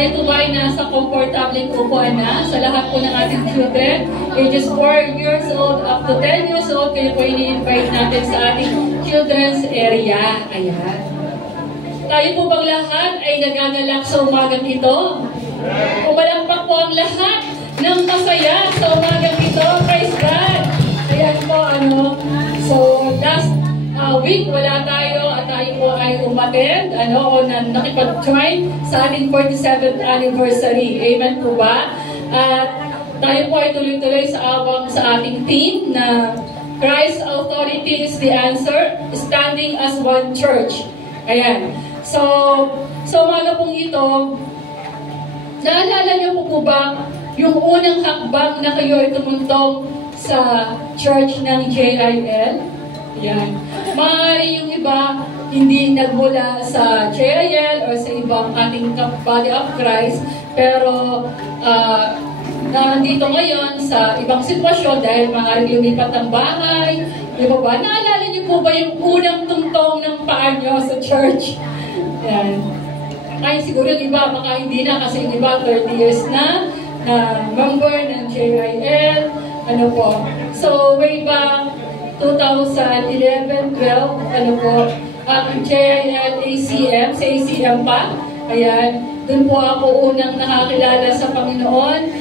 Tayo po ba ay nasa komportableng upuan na sa lahat po ng ating children, ages 4 years old up to 10 years old, kayo po ini-invite natin sa ating children's area. Ayan. Tayo po bang lahat ay nagagalak sa umagang ito? Pumalakpak po ang lahat ng masaya sa umagang ito. Praise God! Ayan po, so last week wala tayo at tayo po ay umattend o nakipag-join sa ating 47th anniversary. Amen po ba? At tayo po ay tuloy-tuloy sa ating team na Christ's authority is the answer, standing as one church. Ayan. So umaga pong ito, naalala niyo po ba yung unang hakbang na kayo ay tumuntong sa church ng JIL? Yan. Maaari yung iba hindi nagmula sa JIL or sa ibang ating Body of Christ, pero nandito ngayon sa ibang sitwasyon dahil maaaring lumipat ang bahay. Di ba ba? Naalala niyo po ba yung unang tungtong ng paa niyo sa church? Yan. Ay, siguro yung iba, baka hindi na kasi yung iba 30 years na member ng JIL. So, way back 2011-12, ang JIL ACM, sa ACM pa. Ayan, dun po ako unang nakakilala sa Panginoon.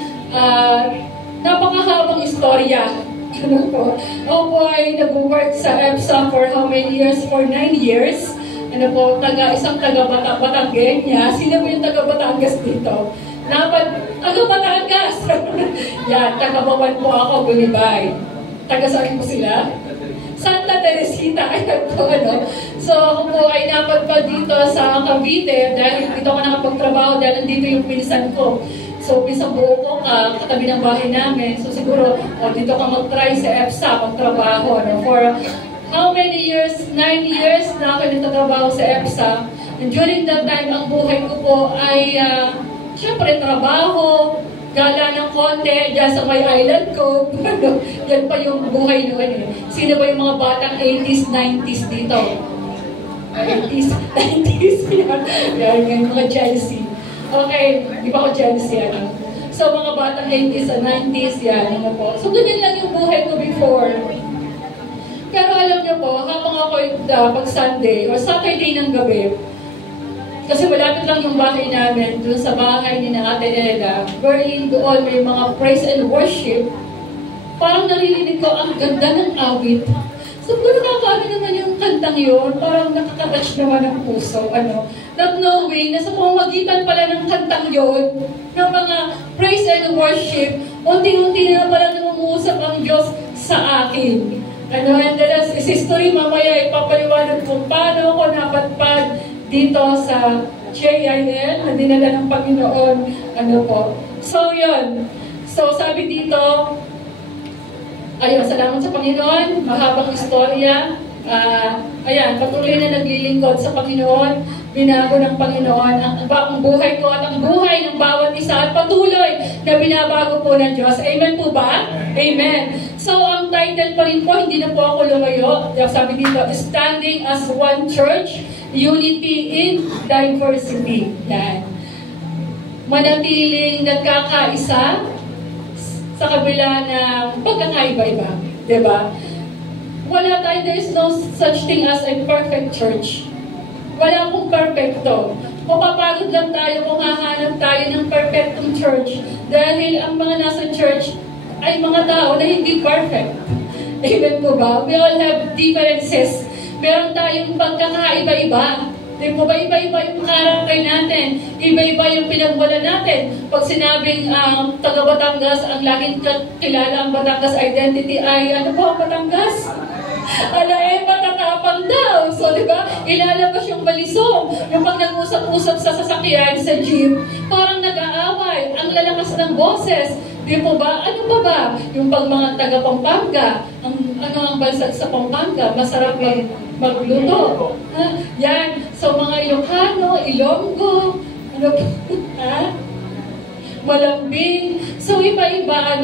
Napakahabang istorya. Ako po ay nag-work sa EPSA for how many years? For 9 years. Isang taga-Batanggenya. Sino po yung taga-Batangas dito? Taga-Batangas! Yan, taga-Bawan po ako, Bulibay. Taga-saan po sila? Santa Teresita. Ayan po, So, ako po ay napadpad dito sa Cavite dahil dito ako nakapagtrabaho dahil nandito yung pinsan ko. So, pisang buo ko katabi ng bahay namin. So, siguro, dito ka mag-try sa EPSA, magtrabaho. For how many years? 9 years na ako nagtatrabaho sa EPSA. And during that time, ang buhay ko po ay, syempre, trabaho, gala ng konti, dyan sa may island ko. Yan pa yung buhay noon. Sino ba yung mga batang 80s, 90s dito? 80s, 90s. Yan, yung mga Gen Z. Okay, di ba ako Gen Z, So, mga batang 80s and 90s, yan, po. So, ganyan lang yung buhay ko before. Pero alam niyo po, habang ako pag Sunday or Saturday ng gabi, kasi malapit lang yung bahay namin, doon sa bahay ni na Ate Ella, wherein doon may mga praise and worship, parang naririnig ko ang ganda ng awit. So, kung nakakaano naman yung kantang yun, parang nakakatouch naman ang puso, Not knowing na sa pamamagitan pala ng kantang yun, ng mga praise and worship, unti-unti na pala nangungusap ang Diyos sa akin. And the rest is history, mamaya ipapaliwanag kung paano ako napadpad dito sa JIL na dinala ng Panginoon. So, yun. So, sabi dito, ayun, salamat sa Panginoon, mahabang istorya. Ayan, patuloy na naglilingkod sa Panginoon, binago ng Panginoon ang buhay ko at ang buhay ng bawat isa at patuloy na binabago po ng Diyos. Amen po ba? Amen. So, ang title pa rin po, hindi na po ako lumayo. Sabi dito, Standing as One Church, Unity in Diversity. Yan. Manatiling nagkakaisa sa kabila ng pagkakaiba-iba. Diba? Wala tayo, there is no such thing as a perfect church. Wala akong perfecto. Mapapagod lang tayo kung hahanap tayo ng perfectong church dahil ang mga nasa church ay mga tao na hindi perfect. Amen po ba? We all have differences. Meron tayong pagkakaiba-iba. Di po ba iba-iba yung karakter natin? Iba-iba yung pinagmula natin. Pag sinabing taga Batangas, ang laging kilala ang Batangas identity ay ano po ang Batangas? Matatapang daw. So, di ba? Ilalabas yung balisong. Yung pag nag-usap-usap sa sasakyan, sa jeep, parang nag-aaway. Ang lalakas ng boses. Di po ba? Ano pa ba? Yung pag mga taga-Pampanga, ang bansag sa Pampanga, masarap magluto. Yan. So, mga Ilocano, Ilonggo, malambing. So, iba-iba,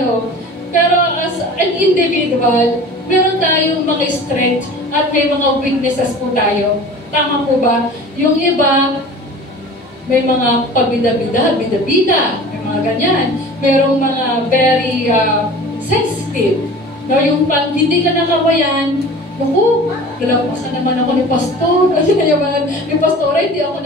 Pero as an individual, meron tayong mga strength at may mga weaknesses po tayo. Tama po ba? Yung iba, may mga pabida-bida, bida-bida, may mga ganyan. Merong mga very sensitive. No, yung pag hindi ka nakabayan, naku, nalapasan naman ako ni pastor. Kasi naman, yung pastora, hindi ako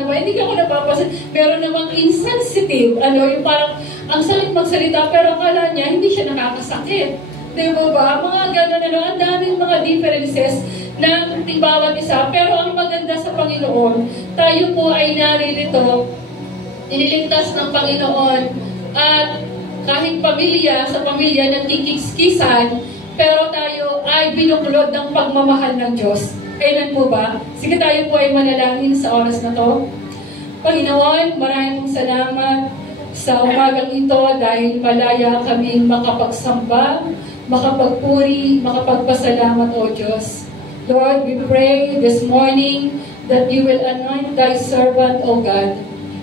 napapasan. Meron namang insensitive. Yung parang, ang salit magsalita, pero akala niya, hindi siya nakakasakit. Diba ba? Mga gano'n, ang daming mga differences ng bawat isa. Pero ang maganda sa Panginoon, tayo po ay naririto, iniligtas ng Panginoon, at kahit sa pamilya, nagkikiskisan, pero tayo ay binuklod ng pagmamahal ng Diyos. Kailan po ba? Sige, tayo po ay manalangin sa oras na to. Panginoon, maraming salamat sa umagang ito dahil malaya kaming makapagsamba, makapagpuri, makapagpasalamat, O Diyos. Lord, we pray this morning that you will anoint thy servant, O God.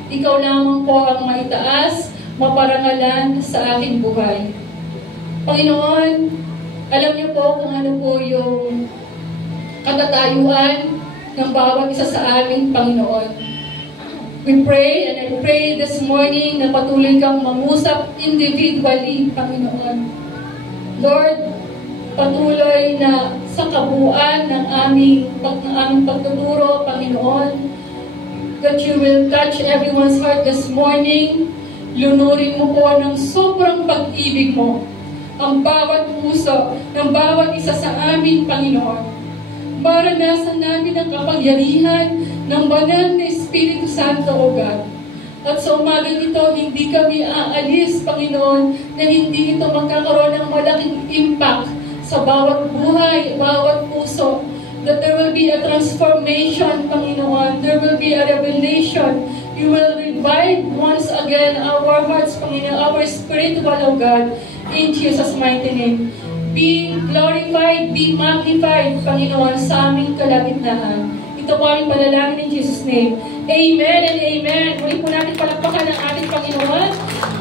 Ikaw lamang po ang maitaas, maparangalan sa aking buhay. Panginoon, alam niyo po kung ano po yung katatayuan ng bawat isa sa amin, Panginoon. We pray and I pray this morning na patuloy kang mangusap individually, Panginoon. Lord, patuloy na sa kabuuan ng aming pagtuturo, Panginoon, that you will touch everyone's heart this morning. Lunurin mo po ng sobrang pag-ibig mo ang bawat puso ng bawat isa sa amin, Panginoon. Maranasan namin ang kapangyarihan ng banal na Espiritu Santo, O God. At sa umagang ito, hindi kami aalis, Panginoon, na hindi ito magkakaroon ng malaking impact sa bawat buhay, bawat puso. That there will be a transformation, Panginoon. There will be a revelation. You will revive once again our hearts, Panginoon, our spiritual, O God, in Jesus' mighty name. Be glorified, be magnified, Panginoon, sa aming kalagitnaan. Ito po aming panalangin in Jesus' name. Amen and amen. Muli po natin palakpakan ang ating Panginoon.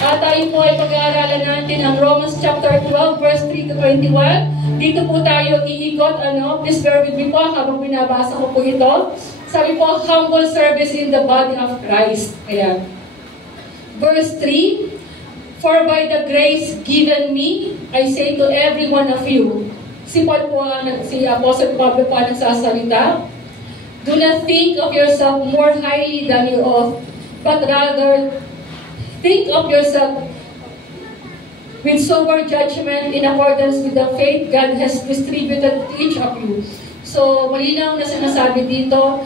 At tayo po ay pag-aaralan natin ang Romans chapter 12, verse 3 to 21. Dito po tayo iikot, please bear with me po habang binabasa ko po ito. Sabi po, humble service in the body of Christ. Ayan. Verse 3, for by the grace given me, I say to every one of you. Si Apostle Pablo po ang nagsasalita. Do not think of yourself more highly than you ought, but rather think of yourself with sober judgment in accordance with the faith God has distributed to each of you. So, malinaw na sinasabi dito,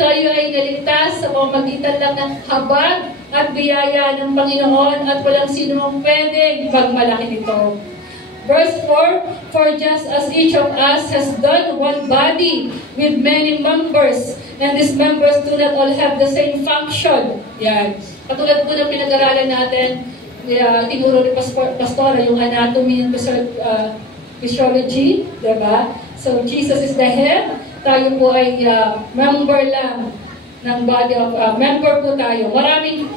tayo ay naligtas sa pamamagitan lang ng habag at biyaya ng Panginoon at walang sinumang pwede pagmalaki nito. Verse 4, for just as each of us has done one body with many members, and these members do not all have the same function. Yan. Katulad po ng pinag-aralan natin, tinuro ni Pastora yung anatomy and physiology, diba? So, Jesus is the head, tayo po ay member lang ng body of, member po tayo. Maraming,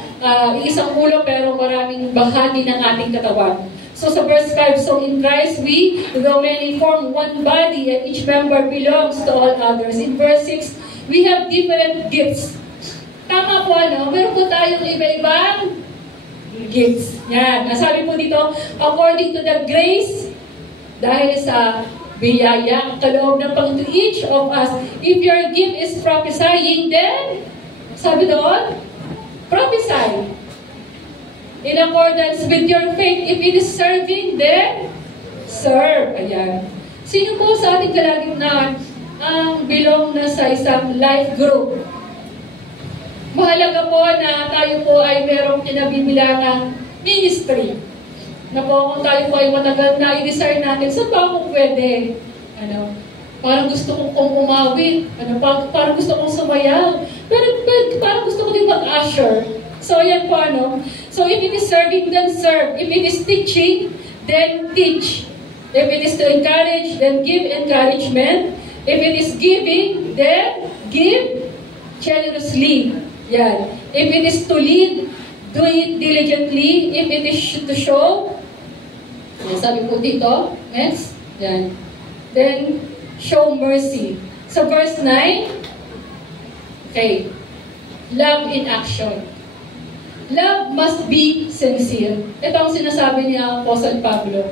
isang ulo pero maraming bahagi ng ating katawan. So sa verse 5, so in Christ we, though many, form one body, and each member belongs to all others. In verse 6, we have different gifts. Tama po, meron po tayong iba-ibang gifts. Yan. Nasabi po dito, according to the grace, dahil sa biyaya, ang kaloob ng Panginoon to each of us. If your gift is prophesying, then, sabi doon, prophesy. In accordance with your faith, if it is serving, then serve. Ayan. Sino po sa ating kalagitnaan ang belong na sa isang life group? Mahalaga po na tayo po ay merong kinabibilangang ministry. Na po kung tayo po ay matagal na i-desire natin, saan ba ako pwede? Parang gusto kong umawit. Parang gusto kong sumayaw. Pero parang gusto ko din mag-usher. So, yan po So, if it is serving, then serve. If it is teaching, then teach. If it is to encourage, then give encouragement. If it is giving, then give generously. Yan. If it is to lead, do it diligently. If it is to show, sabi po dito, next, yan. Then, show mercy. So, verse 9, okay. Love in action. Love must be sincere. Ito ang sinasabi ni Apostle Pablo.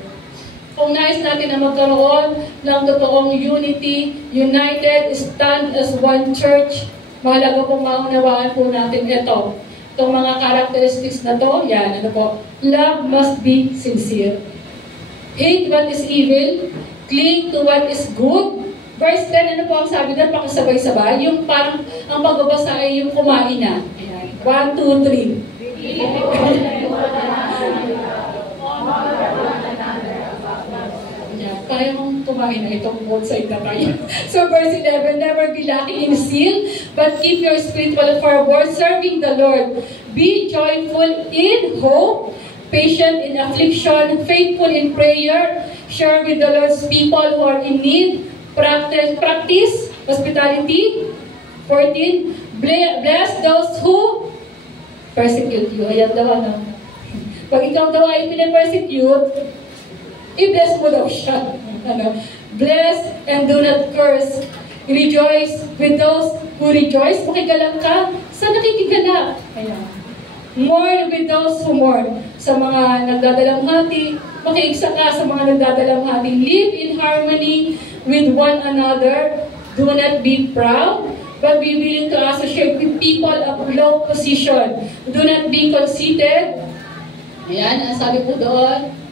Kung nais natin na magkaroon ng totoong unity, united, stand as one church, mahalaga pong maunawaan po natin ito. Itong mga characteristics na to, yan, ano po, love must be sincere. Hate what is evil, cling to what is good. Verse 10, ano po ang sabi doon? Pakisabay-sabay. Yung parang, ang pagbabasa ay yung kumain na. Ayan. 1, 2, 3. Kaya mong kumain na itong both side na tayo. So verse 11, never be lacking in zeal, but keep your spiritual fervor, serving the Lord. Be joyful in hope, patient in affliction, faithful in prayer, share with the Lord's people who are in need, practice hospitality. 14, bless those who persecute you. Ayan daw, ano? Pag ikaw daw ay pinapersecute, i-bless mo daw siya. Ano? Bless and do not curse. Rejoice with those who rejoice. Makigalak ka sa nakikigalak. Ayan. Mourn with those who mourn. Sa mga nagdadalamhati, makiigsa ka sa mga nagdadalamhati. Live in harmony with one another. Do not be proud, but be willing to associate with people of low position. Do not be conceited. Ayan, ang sabi po doon.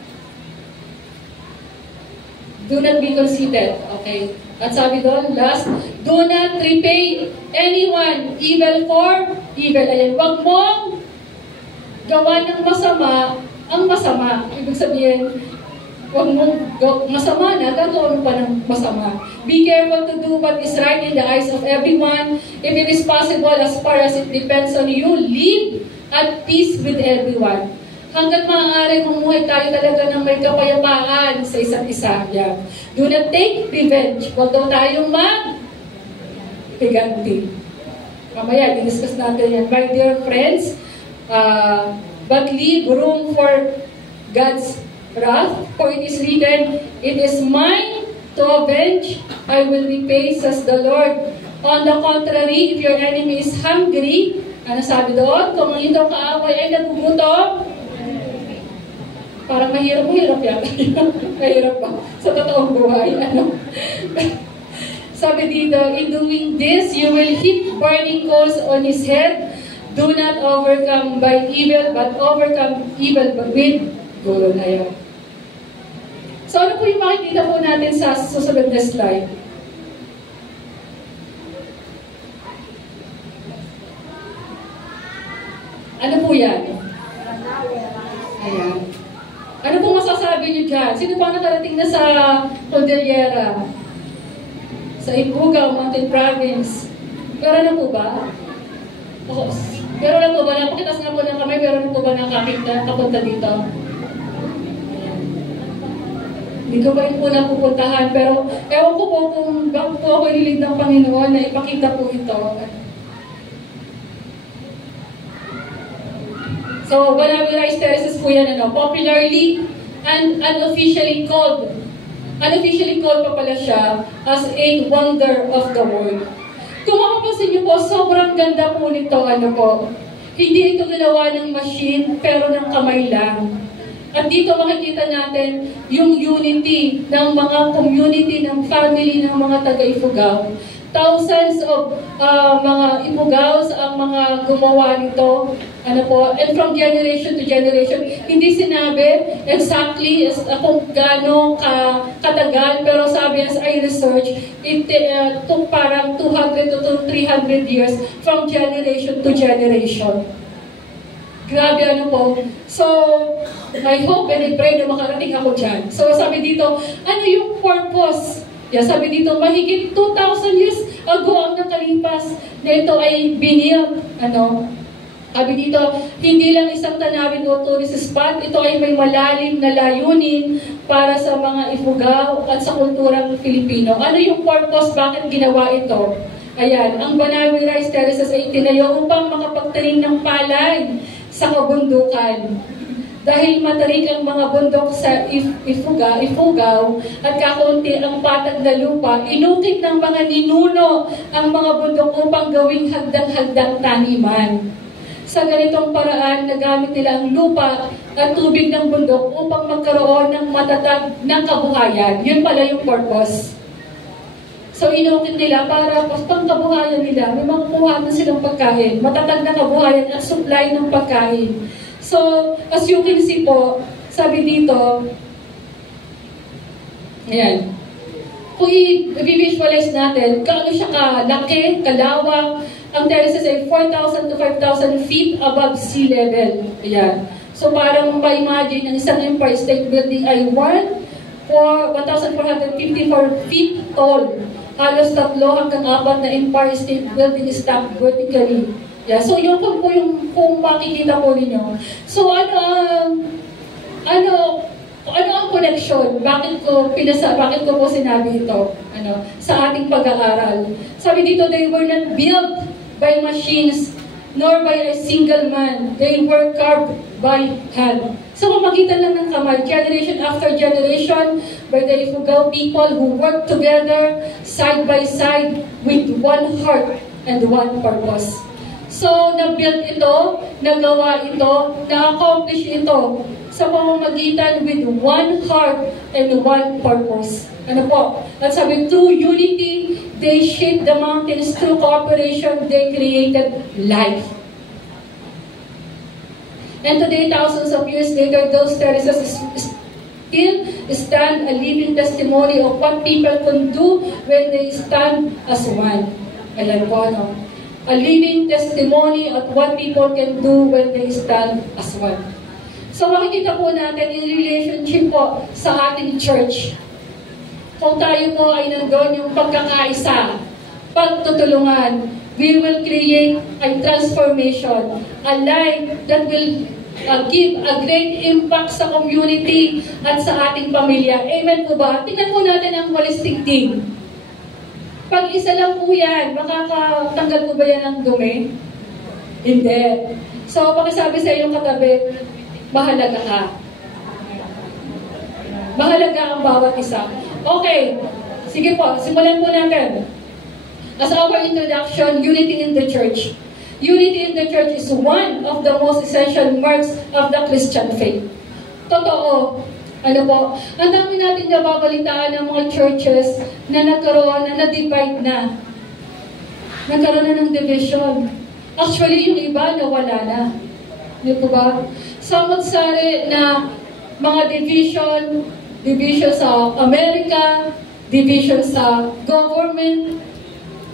Do not be conceited. Okay. At sabi doon, last, do not repay anyone evil for evil. Ayan, wag mong gawa ng masama ang masama. Ibig sabihin, wag mong masama na, gagawa mo pa ng masama. Be careful to do what is right in the eyes of everyone. If it is possible, as far as it depends on you, live at peace with everyone. Hanggat maaari mamuhay tayo talaga ng may kapayapaan sa isa't isa. Yeah. Do not take revenge. Huwag daw tayong mag-higanti. Mamaya, diniscuss natin yan. My dear friends, but leave room for God's wrath, for it is written, it is mine to avenge, I will repay, says the Lord. On the contrary, if your enemy is hungry, ano sabi doon? Kung ang iyong kaaway ay nagugutom, parang mahirap yata. Mahirap pa. Sa totoong buhay. Ano? Sabi dito, in doing this, you will heap burning coals on his head. Do not overcome by evil, but overcome evil with good. Ayun. So ano po yung makikita po natin sa susunod na slide? Ano po yan? Ayan. Ano pong masasabi niyo dyan? Sino pa nakarating na sa Cordillera? Sa Ifugao, Mountain Province? Pero ano po ba? Oh, pero ano po ba? Napakitas nga po ng kamay, pero ano po ba nakakita, kapunta dito? Hindi ko pa rin po napupuntahan, pero ewan ko po kung bakit po ako nilid ng Panginoon na ipakita po ito. So, Banawi Rice Terraces po yan, ano, popularly and unofficially called pa pala siya as a wonder of the world. Kung makapansin niyo po, sobrang ganda po nito, ano po, hindi ito ginawa ng machine, pero ng kamay lang. At dito makikita natin yung unity ng mga community, ng family, ng mga taga-Ifugao. Thousands of mga Ifugaos ang mga gumawa nito. Ano po, and from generation to generation, hindi sinabi exactly kung gaano katagal, pero sabi as I research, it took parang 200 to 300 years from generation to generation. Grabe, ano po. So, I hope and I pray na makarating ako dyan. So, sabi dito, ano yung purpose? Yeah, sabi dito, mahigit 2,000 years ago ang nakalipas na ito ay biniyak. Ano? Sabi dito, hindi lang isang tanawin o tourist spot, ito ay may malalim na layunin para sa mga Ifugao at sa kulturang Filipino. Ano yung purpose? Bakit ginawa ito? Ayan, ang Banawi Rice Terraces ay tinayo upang makapagtanim ng palay sa kabundukan. Dahil matarik ang mga bundok sa Ifugao at kakaunti ang patag na lupa, inukit ng mga ninuno ang mga bundok upang gawing hagdang-hagdang taniman. sa ganitong paraan na gamit nila ang lupa at tubig ng bundok upang magkaroon ng matatag na kabuhayan. Yun pala yung purpose. So, inukit nila para pang kabuhayan nila, may makukuha na silang pagkain, matatag na kabuhayan at supply ng pagkain. So, as you can see po, sabi dito, ayan, kung i-visualize natin, gaano siya kalaki, kalawang, ang terraces ay 4,000 to 5,000 feet above sea level. Ayan. So parang ma-imagine ang isang Empire State Building ay 1,454 feet tall. Halos 3 hanggang 4 na Empire State Building stacked vertically. Yeah. So yun po yung kung makikita po ninyo. So ano ang connection? Bakit ko po sinabi ito? Sa ating pag-aaral. Sabi dito, they were not built by machines nor by a single man. They were carved by hand. So mamagitan lang ng kamay, generation after generation, by the Ifugao people who worked together side by side with one heart and one purpose. So, na-build ito, nagawa ito, na-accomplish ito sa pamamagitan with one heart and one purpose. Ano po? At sabi, through unity, they shaped the mountains. Through cooperation, they created life. And today, thousands of years later, those terraces still stand a living testimony of what people can do when they stand as one. Alam po, no? A living testimony of what people can do when they stand as one. So makikita po natin yung relationship po sa ating church. Kung tayo po ay nandun yung pagkakaisa, pagtutulungan, we will create a transformation, a life that will give a great impact sa community at sa ating pamilya. Amen po ba? Tingnan po natin ang holistic thing. Pag isa lang po yan, makakatanggal po ba yan ng dumi? Hindi. So, pakisabi sa iyong katabi, mahalaga ka. Mahalaga ang bawat isa. Okay. Sige po, simulan po natin. As our introduction, unity in the church. Unity in the church is one of the most essential marks of the Christian faith. Totoo. Ano po? Ang dami natin nababalitaan ng mga churches na nagkaroon na na-divide na. Nagkaroon na ng division. Actually, yung iba nawala na. Hindi po ba? Samot-sari na mga division sa Amerika, division sa government.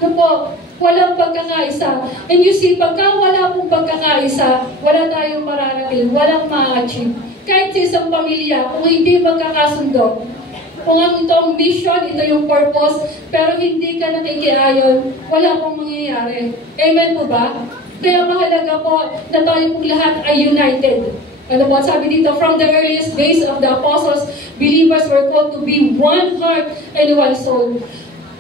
Ano po? Walang pagkakaisa. And you see, pagka wala pong pagkakaisa, wala tayong mararating, walang ma-achieve. Kahit sa isang pamilya, kung hindi magkakasundo, kung ang itong mission, ito yung purpose, pero hindi ka nakikiayon, wala pong mangyayari. Amen po ba? Kaya mahalaga po na tayo pong lahat ay united. Ano po, sabi dito, from the earliest days of the apostles, believers were called to be one heart and one soul.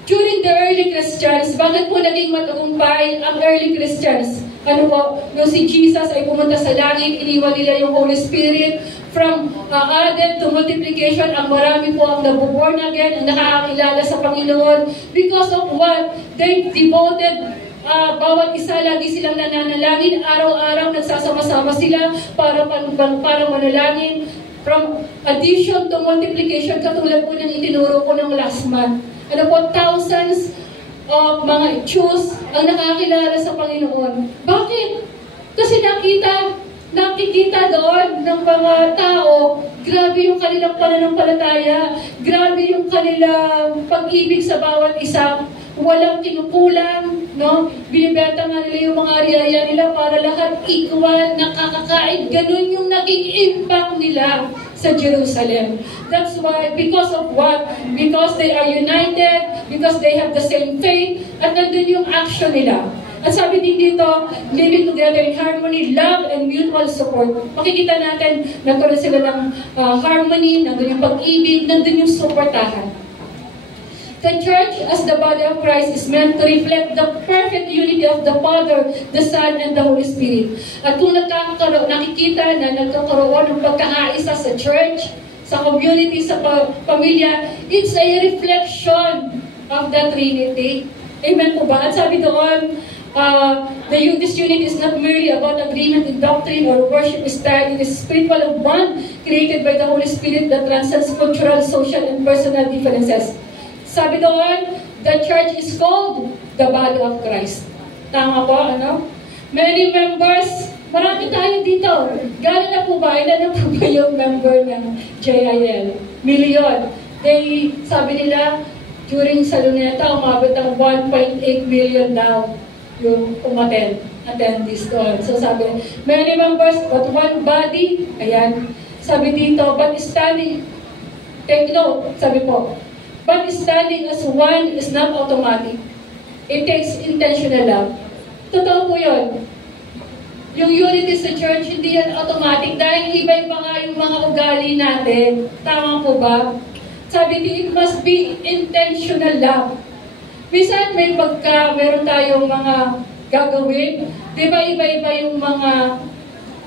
During the early Christians, bakit po naging matagumpay ang early Christians? Ano po, nung si Jesus ay pumunta sa langit, iniwan nila yung Holy Spirit, from added to multiplication, ang marami po ang nabuborn again, ang nakakakilala sa Panginoon. Because of what? They devoted, bawat isa, lagi silang nananalangin, araw-araw nagsasama-sama sila para manalangin. From addition to multiplication, katulad po ng itinuro ko ng last month. Ano po, thousands of mga Jews ang nakakilala sa Panginoon. Bakit? Kasi nakikita doon ng mga tao, grabe yung kanilang pananampalataya, grabe yung kanilang pag-ibig sa bawat isa, walang kinukulang, no? Binibenta nga nila yung mga ari-ariya nila para lahat equal, nakakakain. Ganun yung naging impact nila sa Jerusalem. That's why, because of what? Because they are united, because they have the same faith, at nandun yung action nila. At sabi din dito, living together in harmony, love, and mutual support. Makikita natin, nagkaroon sila ng harmony, nandun yung pag-ibig, nandun yung supportahan. The church, as the body of Christ, is meant to reflect the perfect unity of the Father, the Son, and the Holy Spirit. At kung nakikita na nagkakaroon ng pagkakaisa sa church, sa community, sa pamilya, it's a reflection of the Trinity. Amen po ba? At sabi doon, This unit is not merely about agreement in doctrine or worship style. It is spiritual bond created by the Holy Spirit that transcends cultural, social, and personal differences. Sabi doon, the church is called the body of Christ. Tama po, ano? Many members, marami tayo dito. Gano'n na po ba? Ilan na po ba yung member ng JIL? Million. Sabi nila, during sa Luneta, umabot ng 1.8 million daw yung attendees doon. So sabi, many members, but one body. Ayan. Sabi dito, but standing, take note, sabi po, but standing as one is not automatic. It takes intentional love. Totoo po yun. Yung unity sa church, hindi yan automatic dahil iba-iba nga yung mga ugali natin. Tama po ba? Sabi dito, it must be intentional love. Minsan meron tayong mga gagawin. Di ba iba-iba yung mga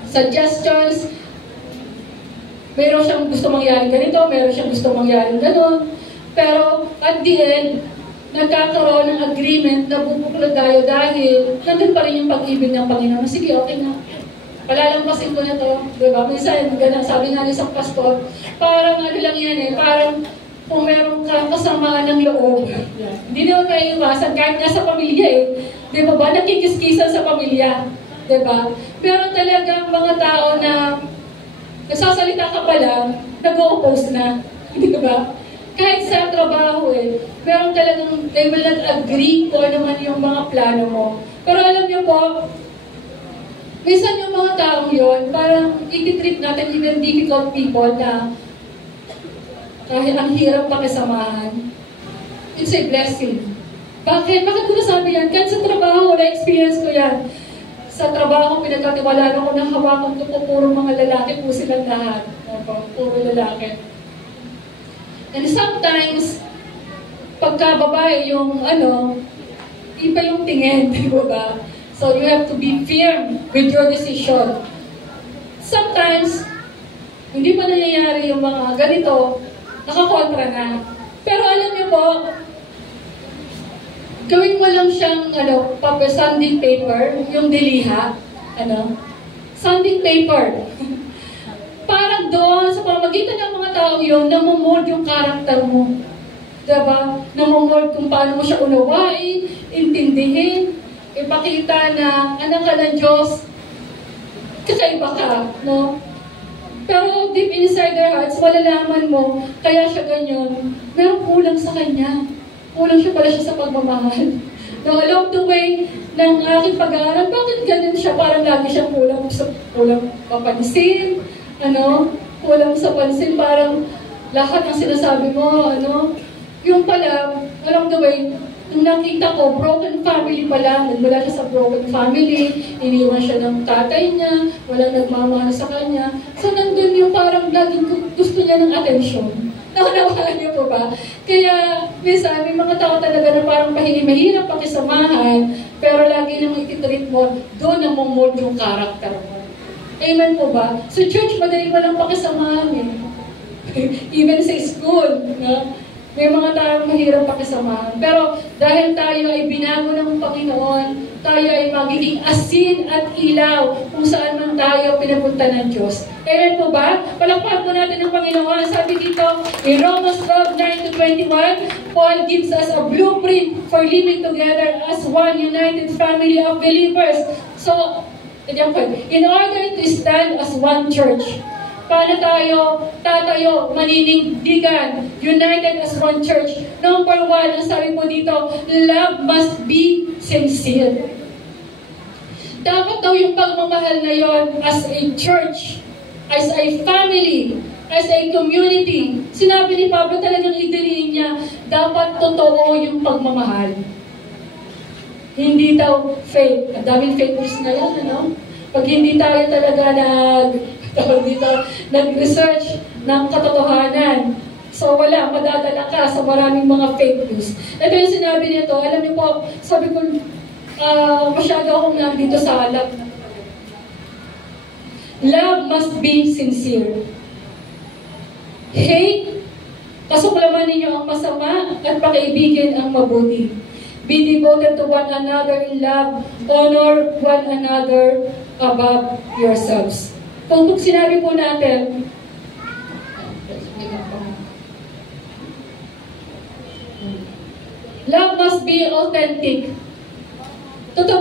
suggestions? Meron siyang gusto mangyari ganito, meron siyang gusto mangyari gano'n. Pero at the end, nagkakaroon ng agreement na bubuklod tayo dahil nandun pa rin yung pag-ibig ng Panginoon. Sige, okay na. Palalampasin ko na to. Diba? Minsan, sabi nga ng isang pastor, parang ano lang yan eh, parang kung meron kang kasamaan ng loob. Hindi naman kayo iwasan, kahit nga sa pamilya eh. Diba ba? Nakikiskisan sa pamilya. Diba? Pero talagang mga tao na nagsasalita ka pa lang, nag-o-oppose na. Hindi ba? Kahit sa trabaho eh, meron talagang they will not agree kung ano man yung mga plano mo. Pero alam niyo po, minsan yung mga taong yun, parang i-treat natin even difficult people na kahit ang hirap pakisamahan, it's a blessing. Bakit? Bakit ko nasabi yan? Kahit sa trabaho, na-experience ko yan. Sa trabaho, pinagkatiwalaan ako ng hawakan ko po, puro mga lalaki po silang lahat. Puro lalaki. And sometimes, pagka babae yung iba yung tingin, di ba? So you have to be firm with your decision. Sometimes, hindi pa nangyayari yung mga ganito, nakakontra na. Pero alam niyo po, gawin mo lang siyang sanding paper, yung diliha, sanding paper. Parang doon, sa pamagitan ng mga tao yun, namomold yung karakter mo. Diba? Namomold kung paano mo siya unawain, intindihin, ipakita na anak ka ng Diyos, kakaiba ka, no? Pero deep inside their hearts, malalaman mo, kaya siya ganyan, meron kulang sa kanya. Kulang siya sa pagmamahal. No, along the way ng aking pag-aaral, bakit ganun siya? Parang lagi siyang kulang papansin, kulang sa pansin, parang lahat ng sinasabi mo, yung pala, along the way, nung nakita ko, broken family pala, nagmula siya sa broken family, iniwan siya ng tatay niya, walang nagmamahal sa kanya. So, nandun yung parang laging gusto niya ng atensyon. Nakunawaan niyo po ba? Kaya, minsan, may mga tao talaga na parang mahirap pakisamahan, pero lagi namang ititreat mo, doon na mold yung karakter mo. Amen po ba? Sa church, madali walang pakisamahan eh. Even sa school, may mga taong mahirap pakisamahan. Pero dahil tayo ay binago ng Panginoon, tayo ay magiging asin at ilaw kung saan man tayo pinapunta ng Diyos. Amen po ba? Palakpakan po natin ng Panginoon. Sabi dito, in Romans 12:9-21, Paul gives us a blueprint for living together as one united family of believers. So, in order to stand as one church, paano tayo tatayo, maninindigan, united as one church? Number one, ang sabi po dito, love must be sincere. Dapat daw yung pagmamahal na yon as a church, as a family, as a community. Sinabi ni Pablo talagang idiliin niya, dapat totoo yung pagmamahal. Hindi daw fake. Ang daming fake news na yan, Pag hindi tayo talaga nag-research ng katotohanan, so wala, madadala ka sa maraming mga fake news. Ito yung sinabi nito, alam niyo po, sabi ko, masyado akong nandito sa love. Love must be sincere. Hate, kasuklaman ninyo ang masama at pakaibigan ang mabuti. Be devoted to one another in love. Honor one another above yourselves. Kung sinabi po natin, love must be authentic. Totoo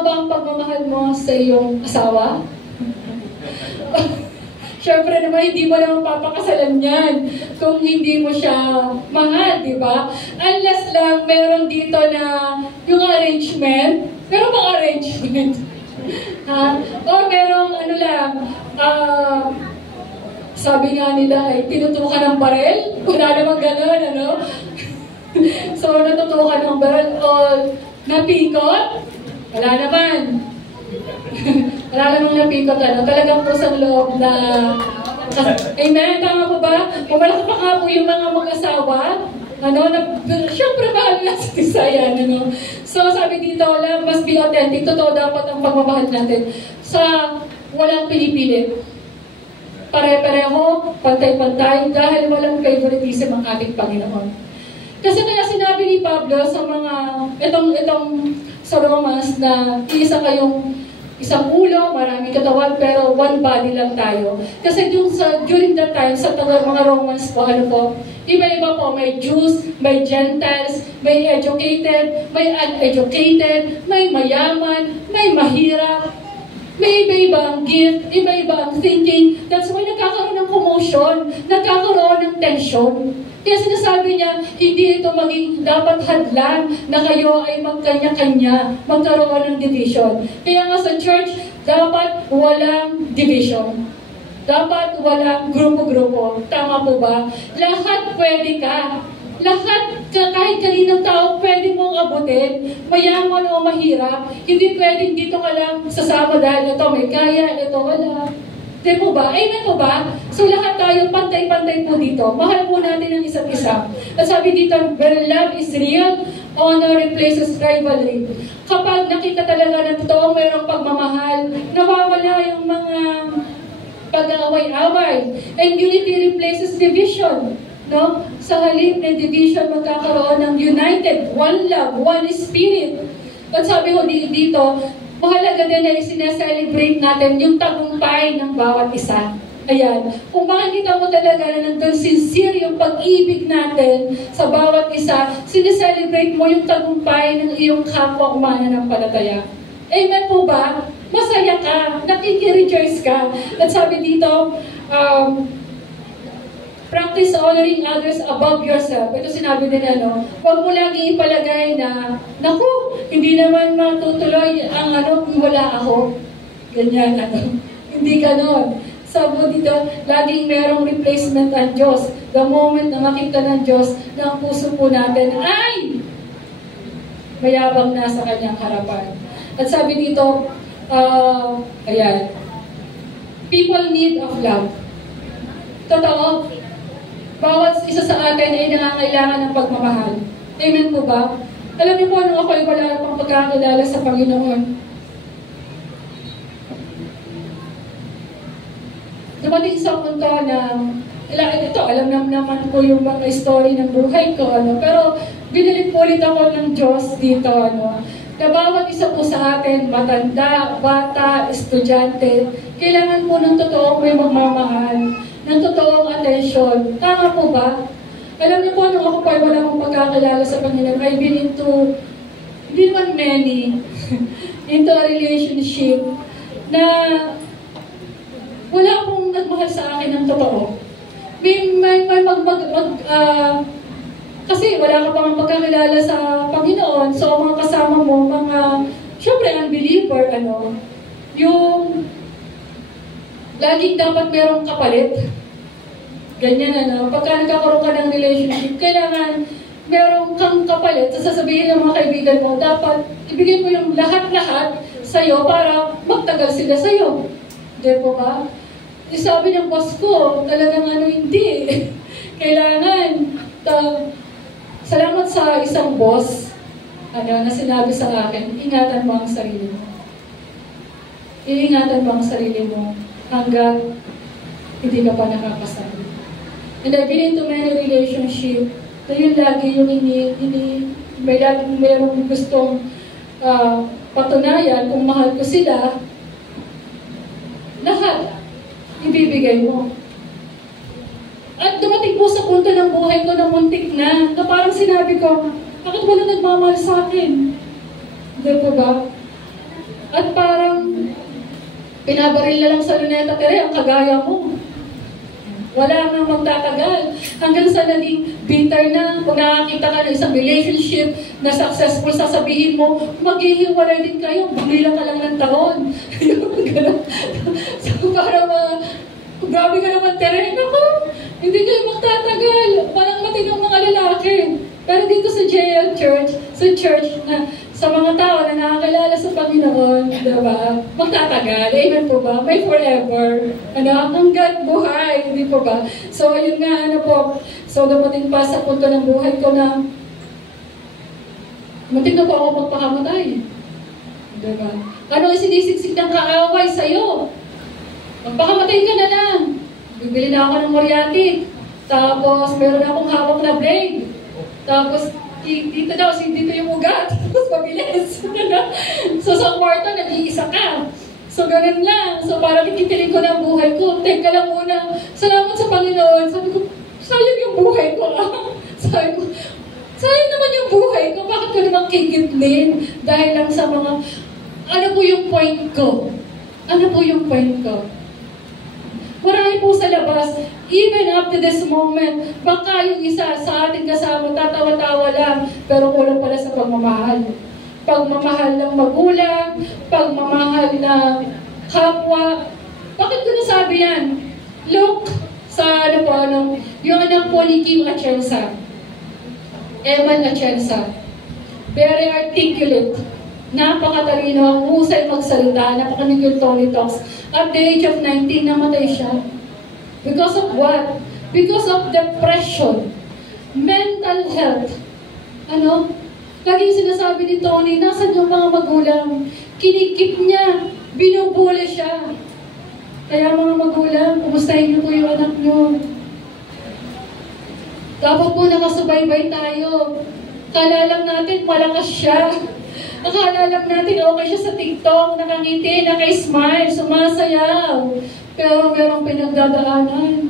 ba ang pagmamahal mo sa iyong asawa? Siyempre naman, hindi mo naman papakasalan yan kung hindi mo siya mahal, di ba? Unless lang meron dito na yung arrangement. Meron bang arrangement? Or merong ano lang, sabi nga nila ay tinutukan ng barel. Wala namang gano'n, ano? So, natutukan ng barel o napikot? Wala naman. Wala namang napikot, ano? Talagang pusang loob na... Amen? Tama po ba? Pumalaki pa nga po yung mga mag-asawa. Ano? Siyempre, mahal na sa tisayan, ano? So, sabi dito, love must be authentic. Totoo dapat ang pagmamahal natin. Sa walang pinipili. Pare-pareho, pantay-pantay, dahil walang favoritism ang ating Panginoon. Kasi kaya sinabi ni Pablo sa mga, itong sa Romans na isang ulo, maraming katawan, pero one body lang tayo. Kasi during that time, sa mga Romans po, ano po, iba-iba po, may Jews, may Gentiles, may educated, may uneducated, may mayaman, may mahirap, may iba-ibang gift, iba-ibang thinking. That's why nagkakaroon ng commotion, nagkakaroon ng tension. Kaya sinasabi niya, hindi ito maging dapat hadlang na kayo ay magkanya-kanya, magkaroon ng division. Kaya nga sa church, dapat walang division. Dapat walang grupo-grupo. Tama po ba? Lahat pwede ka. Lahat, kahit kaninang tao, pwede mong abutin. Mayaman o mahirap. Hindi pwedeng dito ka lang sasama dahil ito may kaya, ito wala. Di po ba? Amen po ba? So lahat tayo, pantay-pantay po dito. Mahal po natin ang isa't isa. At sabi dito, where love is real, honor replaces rivalry. Kapag nakita talaga na totoo mayroong pagmamahal, nawawala yung mga pag-aaway-away. And unity replaces division. No? Sa halip ng division, magkakaroon ng united, one love, one spirit. At sabi ko dito, mahalaga din na sineselebrate natin yung tagumpay ng bawat isa. Ayan. Kung makikita mo talaga na nandun sincere yung pag-ibig natin sa bawat isa, sineselebrate mo yung tagumpay ng iyong kapwa mananampalataya. Amen po ba? Masaya ka, nakiki-rejoice ka. At sabi dito, practice honoring others above yourself. Ito sinabi din, huwag mo lagi ipalagay na, naku, hindi naman matutuloy ang kung wala ako. Ganyan, Hindi ganon. Sabi dito, laging merong replacement ang Diyos. The moment na makita ng Diyos na ang puso po natin ay mayabang na sa kanyang harapan. At sabi dito, ayan, people need of love. Totoo, bawat isa sa atin ay nangangailangan ng pagmamahal. Amen po ba? Alam niyo po, nung ako'y wala pang pagkakilala sa Panginoon, dumating sa punto na, alam naman ko yung mga story ng buhay ko, pero binalik po ulit ako ng Diyos dito, na bawat isa po sa atin, matanda, bata, estudyante, kailangan po ng totoong may magmamahal, ng totoong atensyon. Tama po ba? Alam niyo po, nung ako pa wala akong pagkakilala sa Panginoon, I've been into, hindi naman many, into a relationship na wala akong nagmahal sa akin ng totoo. Kasi wala ka pang pagkakilala sa Panginoon, so mga kasama mo, mga, syempre, unbeliever, yung laging dapat merong kapalit. Ganyan, pagka nagkakaroon ka ng relationship, kailangan merong kang kapalit. Sasabihin ng mga kaibigan mo, dapat ibigay mo yung lahat-lahat sa'yo para magtagal sila sa'yo. Di po ba? Sabi ng boss ko, talagang hindi. Kailangan, salamat sa isang boss, na sinabi sa akin, ingatan mo ang sarili mo. Iingatan mo ang sarili mo hanggang hindi ka pa nakakasama. And I've been into many relationships na yun lagi yung mayroong gustong patunayan kung mahal ko sila, lahat ibibigay mo. At dumating po sa punto ng buhay ko na muntik na parang sinabi ko, bakit wala nagmamahal sa akin? Hindi po ba? At parang pinabaril na lang sa luneta, tere, ang kagaya mo. Wala nang magtatagal. Hanggang sa naging bitter na, kung nakakita ka ng isang relationship na successful, sasabihin mo, maghihiwalay din kayo, bumila ka lang ng taon. So parang, grabe ka naman, tere, ako, hindi kayo magtatagal. Walang matinong mga lalaki. Pero dito sa JL Church, sa church na sa mga tao na nakakilala sa Panginoon, diba? Magtatagal. Amen po ba? May forever. Hanggang buhay. Hindi po ba? So, yun nga, po. So, dumating pa sa punto ng buhay ko na muntik na po ako magpakamatay. Diba? Ano ang sinisiksik ng kaaway sa'yo? Magpakamatay ka na lang. Bibili na ako ng Moriarty. Tapos, meron akong hawak na blade. Tapos, dito daw, dito yung ugat. Tapos, mabilis. So, sa kwarto, nag-iisa ka. So, ganun lang. So, parang ikikilig ko na ang buhay ko. Teka lang muna. Salamat sa Panginoon. Sabi ko, sayang yung buhay ko. Sabi ko, sayang naman yung buhay ko. Bakit ko naman kikitlin? Dahil lang sa mga, ano po yung point ko? Ano po yung point ko? Marami po sa labas, even up to this moment, baka yung isa sa ating kasama, tatawa-tawa lang, pero kulang pala sa pagmamahal. Pagmamahal ng magulang, pagmamahal ng kapwa. Bakit ko nasabi yan? Look, sa yung anak po ni Kim Atienza, Eman Atienza, very articulate, napakatalino, ang husay magsalita, napakanig yung Tony Talks. At the age of 19, namatay siya. Because of what? Because of depression, mental health. Laging sinasabi ni Tony, nasan yung mga magulang? Kinikip niya, binubuli siya. Kaya mga magulang, kumustahin niyo po yung anak niyo. Dapat po nakasubaybay tayo. Kala lang natin, malakas siya. Akala lang natin, okay siya sa TikTok, nakangiti, naka-smile, sumasayaw. Pero merong pinagdadaanan.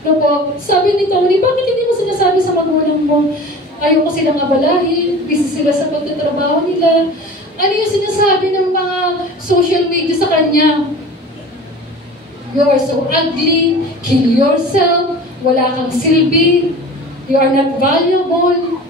Po, sabi ni Tony, bakit hindi mo sinasabi sa magulang mo? Ayaw ko silang abalahin, busy sila sa pagtatrabaho nila. Ano yung sinasabi ng mga social media sa kanya? You are so ugly, kill yourself, wala kang silbi, you are not valuable.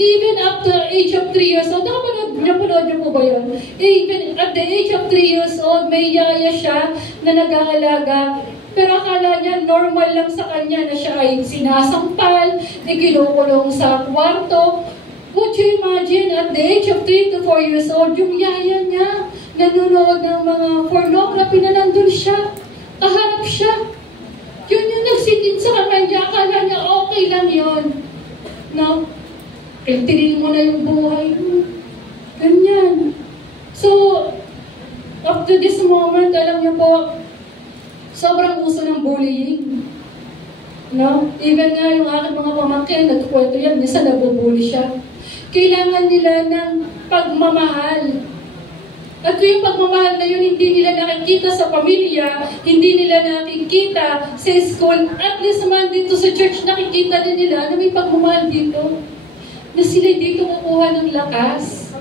Even up to the age of 3 years old, napanood niyo po ba yun? Even at the age of 3 years old, may yaya siya na nag-aalaga. Pero akala niya, normal lang sa kanya na siya ay sinasampal, kinukulong sa kwarto. Would you imagine, at the age of 3 to 4 years old, yung yaya niya, nanonood ng mga pornography na nandun siya, kaharap siya. Yun yung nagsitin sa kanya, akala niya okay lang yun. No? Tingin mo na yung buhay mo. Ganyan. So, up to this moment, alam niyo po, sobrang uso ng bullying. No? Even nga yung aking mga pamangkin, nagkwento yan, minsan nabubully siya. Kailangan nila ng pagmamahal. At kung yung pagmamahal na yun, hindi nila nakikita sa pamilya, hindi nila nakikita sa school, at least man dito sa church, nakikita din nila na may pagmamahal dito. Na sila dito nakukuha ng lakas,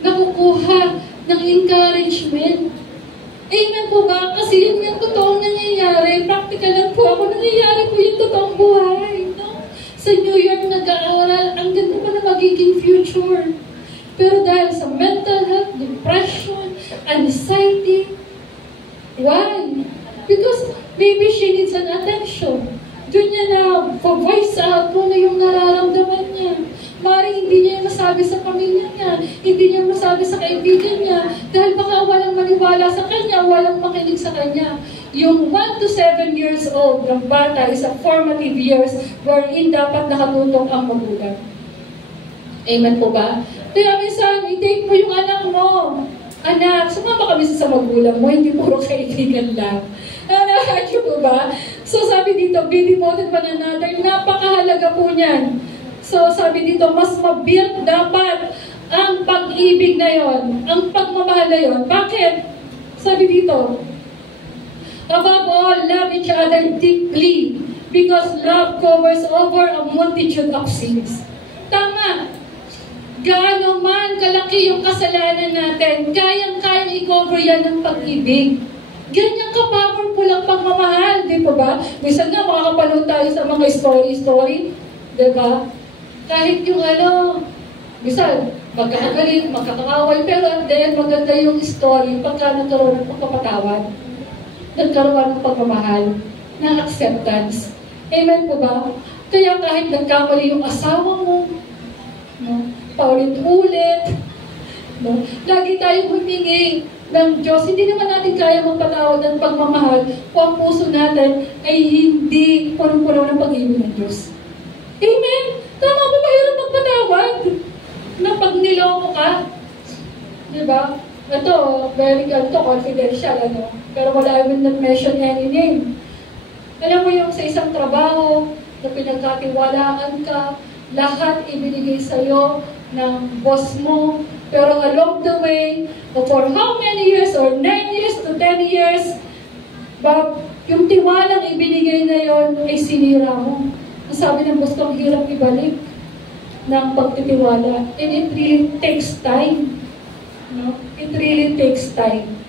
nakukuha ng encouragement. Amen po ba? Kasi yun yung totoong nangyayari. Practical lang po ako. Nangyayari po yung totoong buhay. No? Sa New York nag-aaral, ang ganda pa na magiging future. Pero dahil sa mental health, depression, anxiety, why? Because maybe she needs an attention. Doon niya na voice out kung ano yung nararamdaman niya. Maring hindi niya masabi sa pamilya niya, hindi niya masabi sa kaibigan niya, dahil baka walang maniwala sa kanya, walang makinig sa kanya. Yung 1 to 7 years old ng bata is a formative years wherein dapat nakatutok ang magulang. Amen po ba? Kaya minsan, i-take mo yung anak mo. Anak, sumama kami sa magulang mo, hindi puro kaibigan lang. Nakakadyo po ba? So sabi dito, be devoted one another, napakahalaga po niyan. So sabi dito, mas mabuild dapat ang pag-ibig na yon, ang pagmamahal na yon. Bakit? Sabi dito, above all, love each other deeply because love covers over a multitude of sins. Tama. Gaano man kalaki yung kasalanan natin, kayang-kayang i-cover yan ng pag-ibig. Ganyan ka-powerful ang pagmamahal, di ba ba? Minsan nga makakapanood tayo sa mga story, di ba? Kahit yung minsan, magkakagalit, magkakaway, pero at the end, maganda yung story pagka nagkaroon ng pagkapatawad, nagkaroon ng pagmamahal, ng acceptance. Amen po ba? Kaya kahit nagkamali yung asawa mo, no, paulit-ulit, no, lagi tayong humingi ng Diyos. Hindi naman natin kaya magpatawad ng pagmamahal kung ang puso natin ay hindi punong-puno ng pag-ibig ng Diyos. Amen? Tama po, mahirap magpatawad na pag niloko ka. Diba? Ito, very confidential, pero wala, I will not mention any name. Alam mo yung sa isang trabaho na pinagkatiwalaan ka, lahat ibinigay sa'yo ng boss mo, pero along the way, for how many years, or 9 years to 10 years, yung tiwalang ibinigay na yon ay sinira mo. Ang sabi ng boss ko, ang hirap ibalik ng pagtitiwala. And it really takes time. No? It really takes time.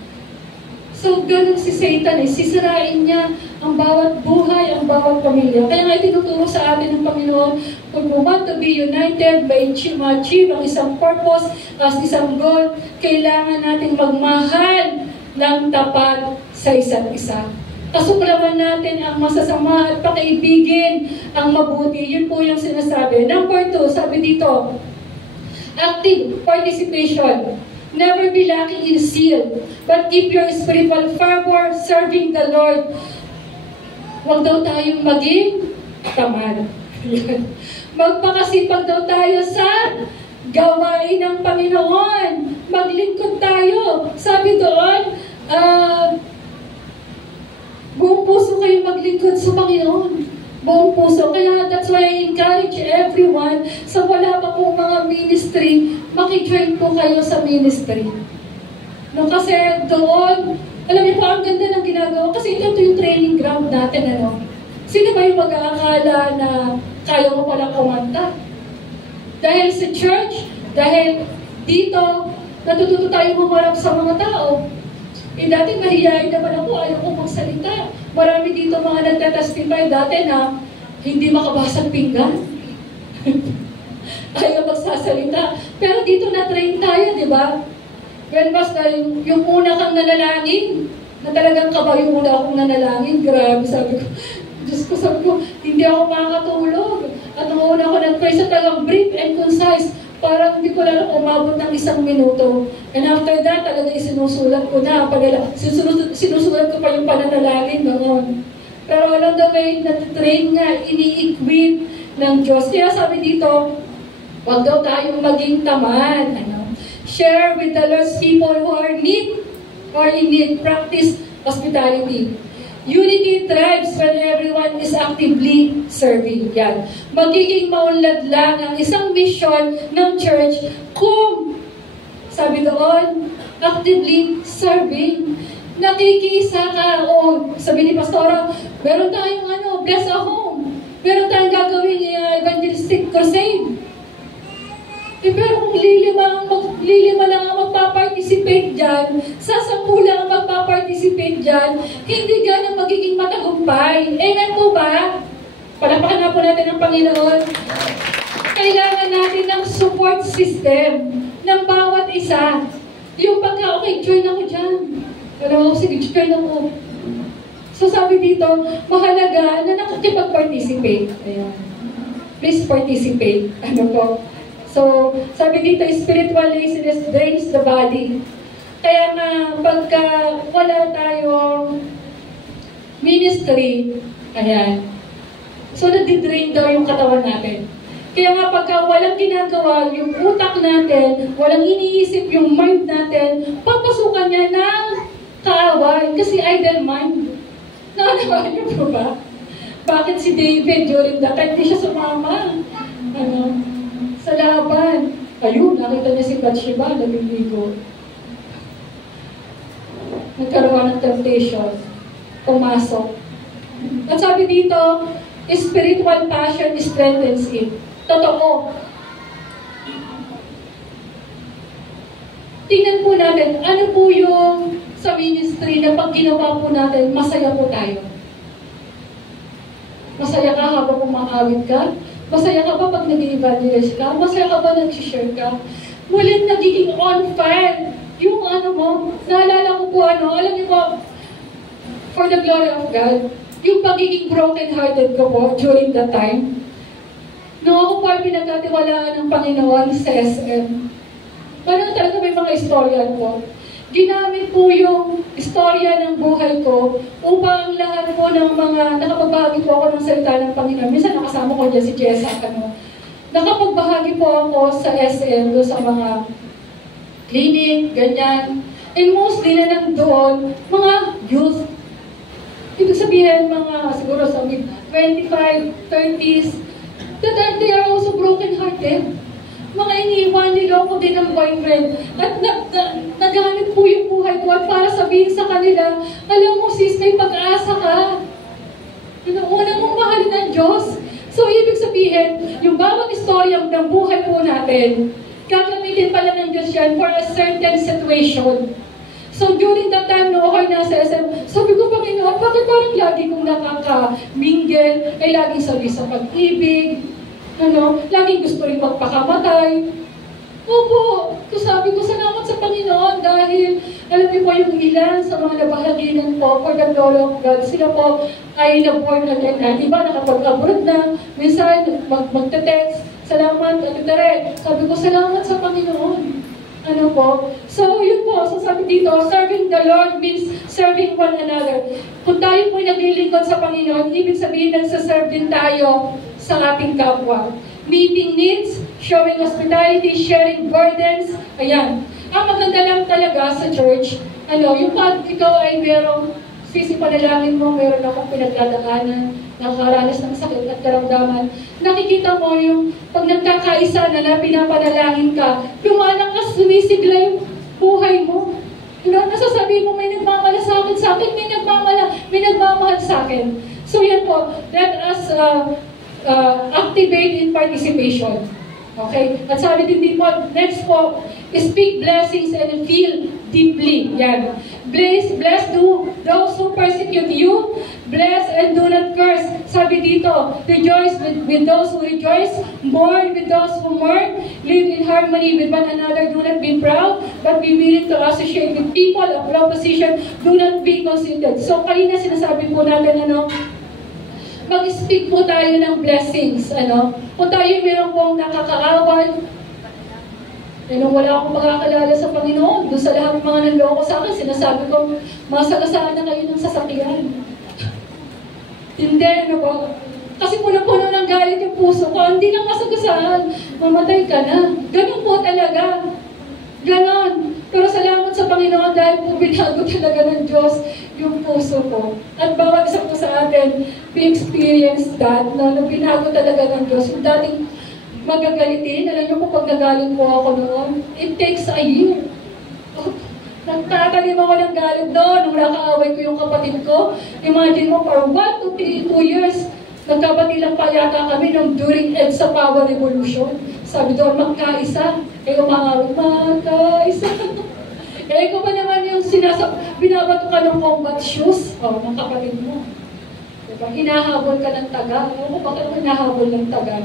So, ganun si Satan, sisirain niya ang bawat buhay, ang bawat pamilya. Kaya nga tinuturo sa atin ng Panginoon, kung we want to be united by achieve ang isang purpose, as isang goal, kailangan nating magmahal ng tapat sa isa't isa. Kasuklaman natin ang masasama at pakiibigin ang mabuti. Yun po yung sinasabi. Number 2, sabi dito, active participation. Never be lacking in zeal, but keep your spiritual fervor serving the Lord. Huwag daw tayong maging tamad. Magpakasipag daw tayo sa gawain ng Panginoon. Maglingkod tayo. Sabi doon, buong puso kayo maglingkod sa Panginoon. Buong puso. Kaya that's why I encourage everyone sa wala pa po mga ministry, makijoin po kayo sa ministry. No, kasi doon, alam niyo po, ang ganda ng ginagawa. Kasi ito yung training ground natin. Sino ba yung mag-aakala na kaya mo palang kumanta? Dahil sa church, dahil dito, natututo tayong humarap sa mga tao. Dati mahihayin naman ako, ayaw ko magsalita. Marami dito mga nagtatestify dati na hindi makabasag pinggan. Ayaw magsasalita. Pero dito na-train tayo, di ba? When basta yung una kang nanalangin, na talagang kaba yung una akong nanalangin, grabe, sabi ko, Diyos ko, sabi ko, hindi ako makakatulog. At nung una ako nag-pray sa talagang brief and concise, parang hindi ko lang umabot ng 1 minuto. And after that, talaga isinusulat ko na. Sinusulat ko pa yung pananalangin noon. Pero along the way, nat-train nga, ini-equip ng Diyos. Kaya sabi dito, huwag daw tayong maging tamad. Share with the Lord's people who are in need. Practice hospitality. Unity thrives when everyone is actively serving. Yan. Magiging maunlad lang ang isang mission ng church kung, sabi doon, actively serving. Nakikisa ka. O, sabi ni Pastora, meron tayong bless a home. Meron tayong gagawin evangelistic crusade. Pero kung lilima lang ang magpa-participate dyan, sa 10 lang ang magpa-participate dyan, hindi ganang magiging matagumpay. Amen po ba? Palapakan na po natin ang Panginoon. Kailangan natin ng support system ng bawat isa. Yung pagka, okay, join ako dyan. Sige, join ako. So sabi dito, mahalaga na nakakipag-participate. Ayan. Please participate. So, sabi dito, spiritual laziness drains the body. Kaya nga, pagka wala tayong ministry, ayan, so nadidrain daw yung katawan natin. Kaya nga, pagka walang ginagawa, yung utak natin, walang iniisip yung mind natin, papasukan niya ng kaaway, kasi idle mind. Nakalawa niyo po ba? Bakit si David during that time, hindi siya sumama? sa laban. Ayun, nakita niya si Bathsheba, naliligo. Nagkaroon ng temptation. Pumasok. At sabi dito, spiritual passion strengthens it. Totoo. Tingnan po natin, ano po yung sa ministry na pag ginawa po natin, masaya po tayo. Masaya ka habang umawit ka? Masaya ka ba pag nag-evangelize ka? Masaya ka ba nag-share ka? Muling nagiging on fire. Yung mo, naalala ko po alam niyo po, for the glory of God, yung pagiging broken-hearted ko po during that time, nung ako po ay pinagkatiwalaan ng Panginoon sa SM, parang talaga may mga istorya po. Ginamit po yung istorya ng buhay ko upang lahat po ng mga nakapagbahagi po ako ng salita ng Panginoon. Minsan nakasama ko dyan si Jessa. Nakapagbahagi po ako sa SM doon sa mga clinic, ganyan. And mostly na nandoon, mga youth. Ibig sabihin, mga siguro sa mid-25, 30s, that they are also broken-hearted. Mga iniiwan, niloko din ng boyfriend. At nagamit po yung buhay ko at para sabihin sa kanila, alam mo sis, may pag-asa ka. Una mong mahalin ng Diyos. So, ibig sabihin, yung bawat istorya ng buhay po natin, gagamitin pala ng Diyos yan for a certain situation. So, during that time, no, ako'y nasa SM, sabi ko, Panginoon, bakit parang lagi kong nakaka-mingle, ay laging sabi sa pag-ibig, laging gusto rin magpakamatay. Opo, sabi ko, salamat sa Panginoon dahil, alam niyo po yung ilan sa mga nabahaginan po for the glory of God, sila po ay na-born again na. Iba nakapag-abroad na, minsan magte-text, salamat, sabi ko, salamat sa Panginoon. So, yun po, so sabi dito, serving the Lord means serving one another. Kung tayo po naglilingkod sa Panginoon, ibig sabihin nagsaserve din tayo sa ating kapwa. Meeting needs, showing hospitality, sharing burdens. Ayan. Ang maganda lang talaga sa church, yung pag ikaw ay merong sisipanalangin mo, meron akong pinagdadaanan, nakakaranas ng sakit at karamdaman. Nakikita mo yung pag nagkakaisa na pinapanalangin ka, lumalakas, sumisigla yung buhay mo. Nasasabi mo, may nagmamahal sa akin, may nagmamahal sa akin. So yan po, let us activate in participation. Okay? At sabi din po, next po, speak blessings and feel deeply. Yan. Bless those who persecute you. Bless and do not curse. Sabi dito, rejoice with those who rejoice. Mourn with those who mourn. Live in harmony with one another. Do not be proud, but be willing to associate with people of low position. Do not be conceited. So, kanina sinasabi po natin, mag-speak po tayo ng blessings. Kung tayo meron pong nakakaaway, wala akong makakalala sa Panginoon, doon sa lahat ng mga nanloko sa akin, sinasabi ko, masagasaan na kayo ng sasakyan. Hindi, po? Kasi puno-puno ng galit yung puso ko, hindi na masagasaan, mamatay ka na. Ganun po talaga. Ganon. Pero salamat sa Panginoon dahil po binago talaga ng Diyos yung puso ko. At bawat isa po sa atin, we experience that, na binago talaga ng Diyos. Yung dating magagalitin, alam niyo po pag nagalit po ako noon, it takes a year. Nagtatanim ako ng galit doon, nung nakaaway ko yung kapatid ko. Imagine mo, for 1 to 2 years, nagkabati lang pa yata kami nung during EDSA Power Revolution. Sabi doon, magkaisa. Umangawit, magkaisa. Ikaw ba naman yung binabato ka ng combat shoes? Ng kapatid mo. Diba? Hinahabol ka ng taga. Ewan ko, bakit ako hinahabol ng taga?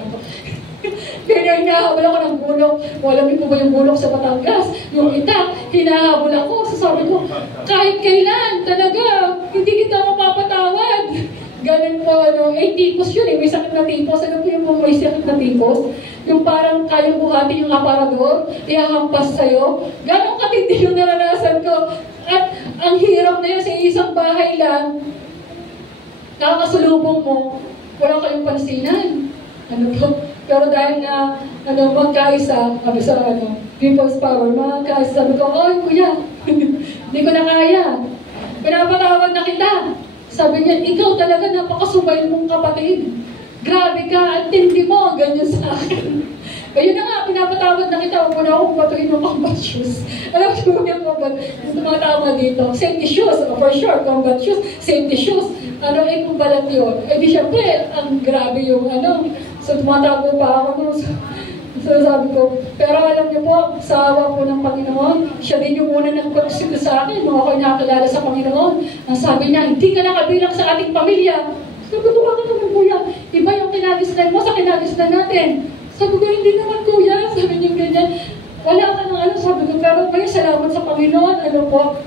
Kaya hinahabol ako ng bulok. Alam ko ba yung bulok sa Batangas? Yung itak, hinahabol ako. So sabi ko, kahit kailan, talaga, hindi kita mapapatawad. Ganun po, tipos yun may sakit na tipos. Ano po yung may sakit na tipos? Yung parang kayang buhatin yung aparador, ihahampas sa'yo. Ganun katindi yung naranasan ko. At ang hirap na yun sa isang bahay lang, nakakasulubong mo, wala kayong pansinan. Pero dahil na, magkaisa, sabi sa, People's Power, magkaisa, sabi ko, kuya, hindi ko na kaya. Pinapatawag na kita. Sabi niya, ikaw talaga napakasubay mong kapatid. Grabe ka, ang tindi mo, ganyan sa akin. Ayun na nga, pinapatawad na kita, huwag mo na akong batuin ng combat shoes. Alam mo yung combat, yung mga tama dito, safety shoes, for sure, combat shoes, safety shoes. Ano, kung balat yun. Di syempre, ang grabe yung so tumatago pa ako nun. So sabi ko, pero alam niyo po, sa awa po ng Panginoon, siya din yung una nagpagsito sa akin, nung ako'y nakakilala sa Panginoon. Ang sabi niya, hindi ka nakabilang sa ating pamilya. Sabi ko, bakit naman kuya? Iba yung kinagisnan mo sa kinagisnan natin. Sabi ko, hindi naman kuya. Sabi niyo ganyan. Wala ka ng sabi ko, pero may salamat sa Panginoon. Po?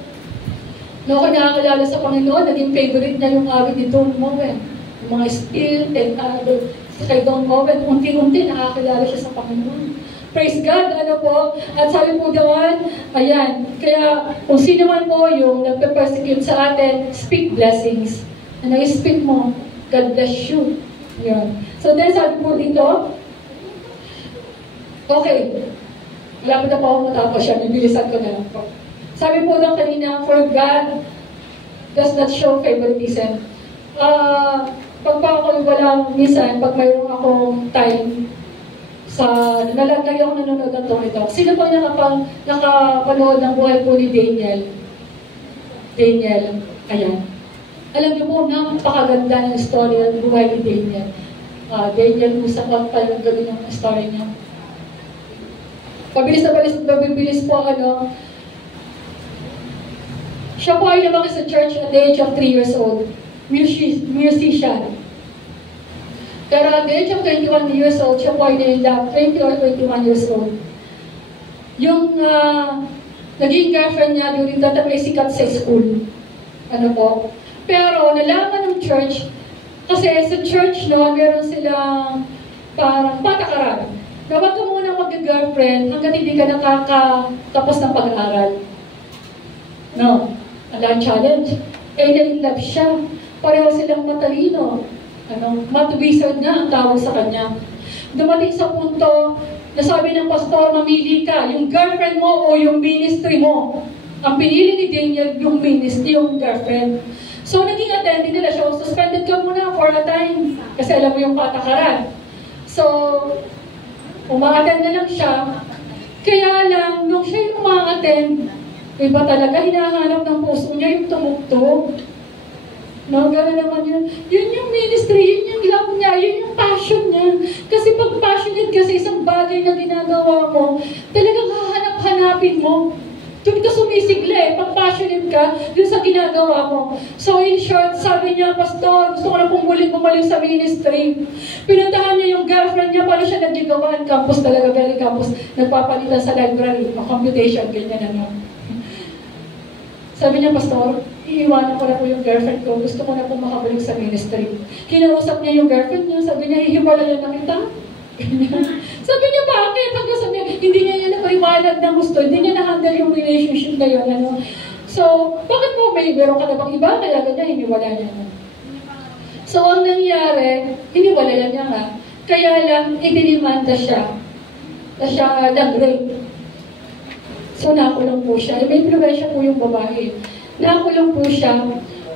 Nung ako nakakilala sa Panginoon, naging favorite niya yung awit ni Don Moen. Yung mga still, kay Don Moen, unti-unti nakakilala siya sa Panginoon. Praise God, po. At sabi po doon, ayan, kaya kung sino man po yung nagpe-persecute sa atin, speak blessings. And I-speak mo, God bless you. Yun. So then sabi po dito, okay, malapit na po ako matapos siya, nibilisan ko na lang po. Sabi po lang kanina, for God does not show favoritism. Pag pa ako walang minsan, pag mayroon akong time, nalagay ako nanonood ng Tony Talk. Sino po nakapanood ng buhay po ni Daniel? Daniel, ayan. Alam niyo po, napakaganda ng story ng buhay ni Daniel. Daniel, usap pa yung gawin ng story niya. Pabilis po, siya po ay lumaki sa church at the age of 3 years old. Musician. Pero at the age of 21 years old, siya po ay nililap, 20 or 21 years old. Yung naging girlfriend niya during that time ay sikat sa school. Po. Pero nalaman ng church, kasi sa church meron silang parang patakaran. Na wag ka muna mag-girlfriend hanggang hindi ka nakakatapos ng pag-aaral. No. Ang challenge. Na-in-love siya. Pareho silang matalino. Math wizard na ang tawag sa kanya. Dumating sa punto, nasabi ng pastor, mamili ka, yung girlfriend mo o yung ministry mo. Ang pinili ni Daniel, yung ministry, yung girlfriend. So, naging attendee nila siya. Suspended ka muna for a time. Kasi alam mo yung patakaran. So, umaattend na lang siya. Kaya lang, nung siya yung umaattend, iba talaga, hinahanap ng puso niya yung tumugtog. Gano'n naman yun. Yun yung ministry, yun yung love niya, yun yung passion niya. Kasi pag passionate ka sa isang bagay na ginagawa mo, talagang hahanap-hanapin mo. Doon ka sumisigla pag passionate ka, dun sa ginagawa mo. So in short, sabi niya, Pastor, gusto ko na pong bumalik sa ministry. Pinuntahan niya yung girlfriend niya, paano siya nagligawan? Campus talaga, galing campus. Nagpapalitan sa library, computation, ganyan Sabi niya, Pastor, iiwanan ko na po yung girlfriend ko. Gusto ko na po makabalik sa ministry. Kinausap niya yung girlfriend niya. Sabi niya, hihiwalayan na kita. Sabi niya, bakit? Hanggang sabi niya, hindi niya napaiwalag na gusto. Hindi niya na-handle yung relationship na yun. So, bakit mo meron ka na bang iba? Kaya ganyan, hiniwala niya na. So, ang nangyari, hiniwalayan niya nga. Kaya lang, idinimanda siya. Na siya nag-rape. So, nakulong po siya. May impluwensya po yung babae. Nakulong po siya.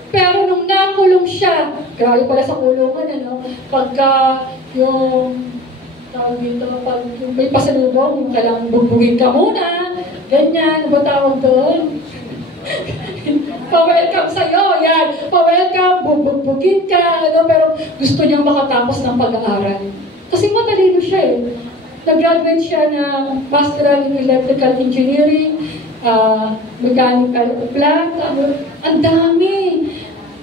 Pero nung nakulong siya, grabe pala sa kulungan, pagka yung tawag dito, pag yung may pasalubong, yung kailangang bugbugin ka muna, ganyan, ba tawag doon? Pa-welcome sa'yo, yan. Pa-welcome, bugbugin ka, pero gusto niyang makatapos ng pag-aaral. Kasi matalino siya Nag-graduate siya ng Master in Electrical Engineering, Mechanical Plant, ang dami.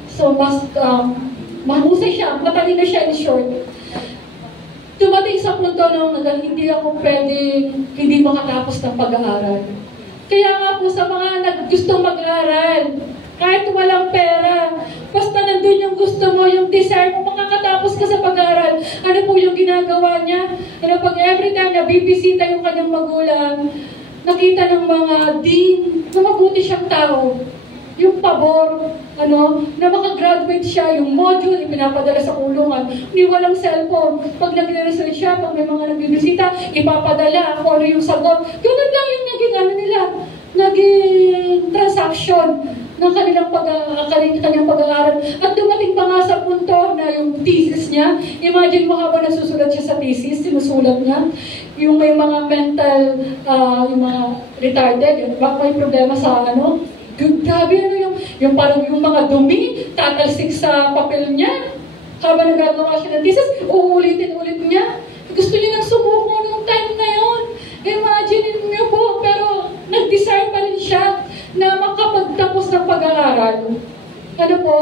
So, mahusay siya, matalino siya in short. Dumating sa punto nung hindi ako pwedeng hindi makatapos ng pag-aaral. Kaya nga po sa mga gustong mag-aaral, kahit walang pera, basta nandun yung gusto mo, yung desire mo, makakatapos ka sa pag-aaral. Ano po yung ginagawa niya? Pag every time na bibisita yung kanyang magulang, nakita ng mga dean na mabuti siyang tao. Yung pabor, na makagraduate siya, yung module, ipinapadala sa kulungan. Hindi walang cellphone. Pag nag-research siya, pag may mga nagbibisita, ipapadala kung ano yung sagot. Ganun lang yung naging naging transaction. ng kanyang pag-aaral. At dumating pa nga sa punto na yung thesis niya, imagine mo habang nasusulat siya sa thesis, sinusulat niya, yung may mga mental, yung mga retarded, may problema sa grabe yung parang yung mga dumi, tatalsik sa papel niya. Habang nagagawa siya ng thesis, uulitin-ulit niya. Gusto niya nang sumuko nung time na yun. Imagine niyo po, pero nag-desire pa rin siya na makapagtapos ng pag-aaral. Ano po?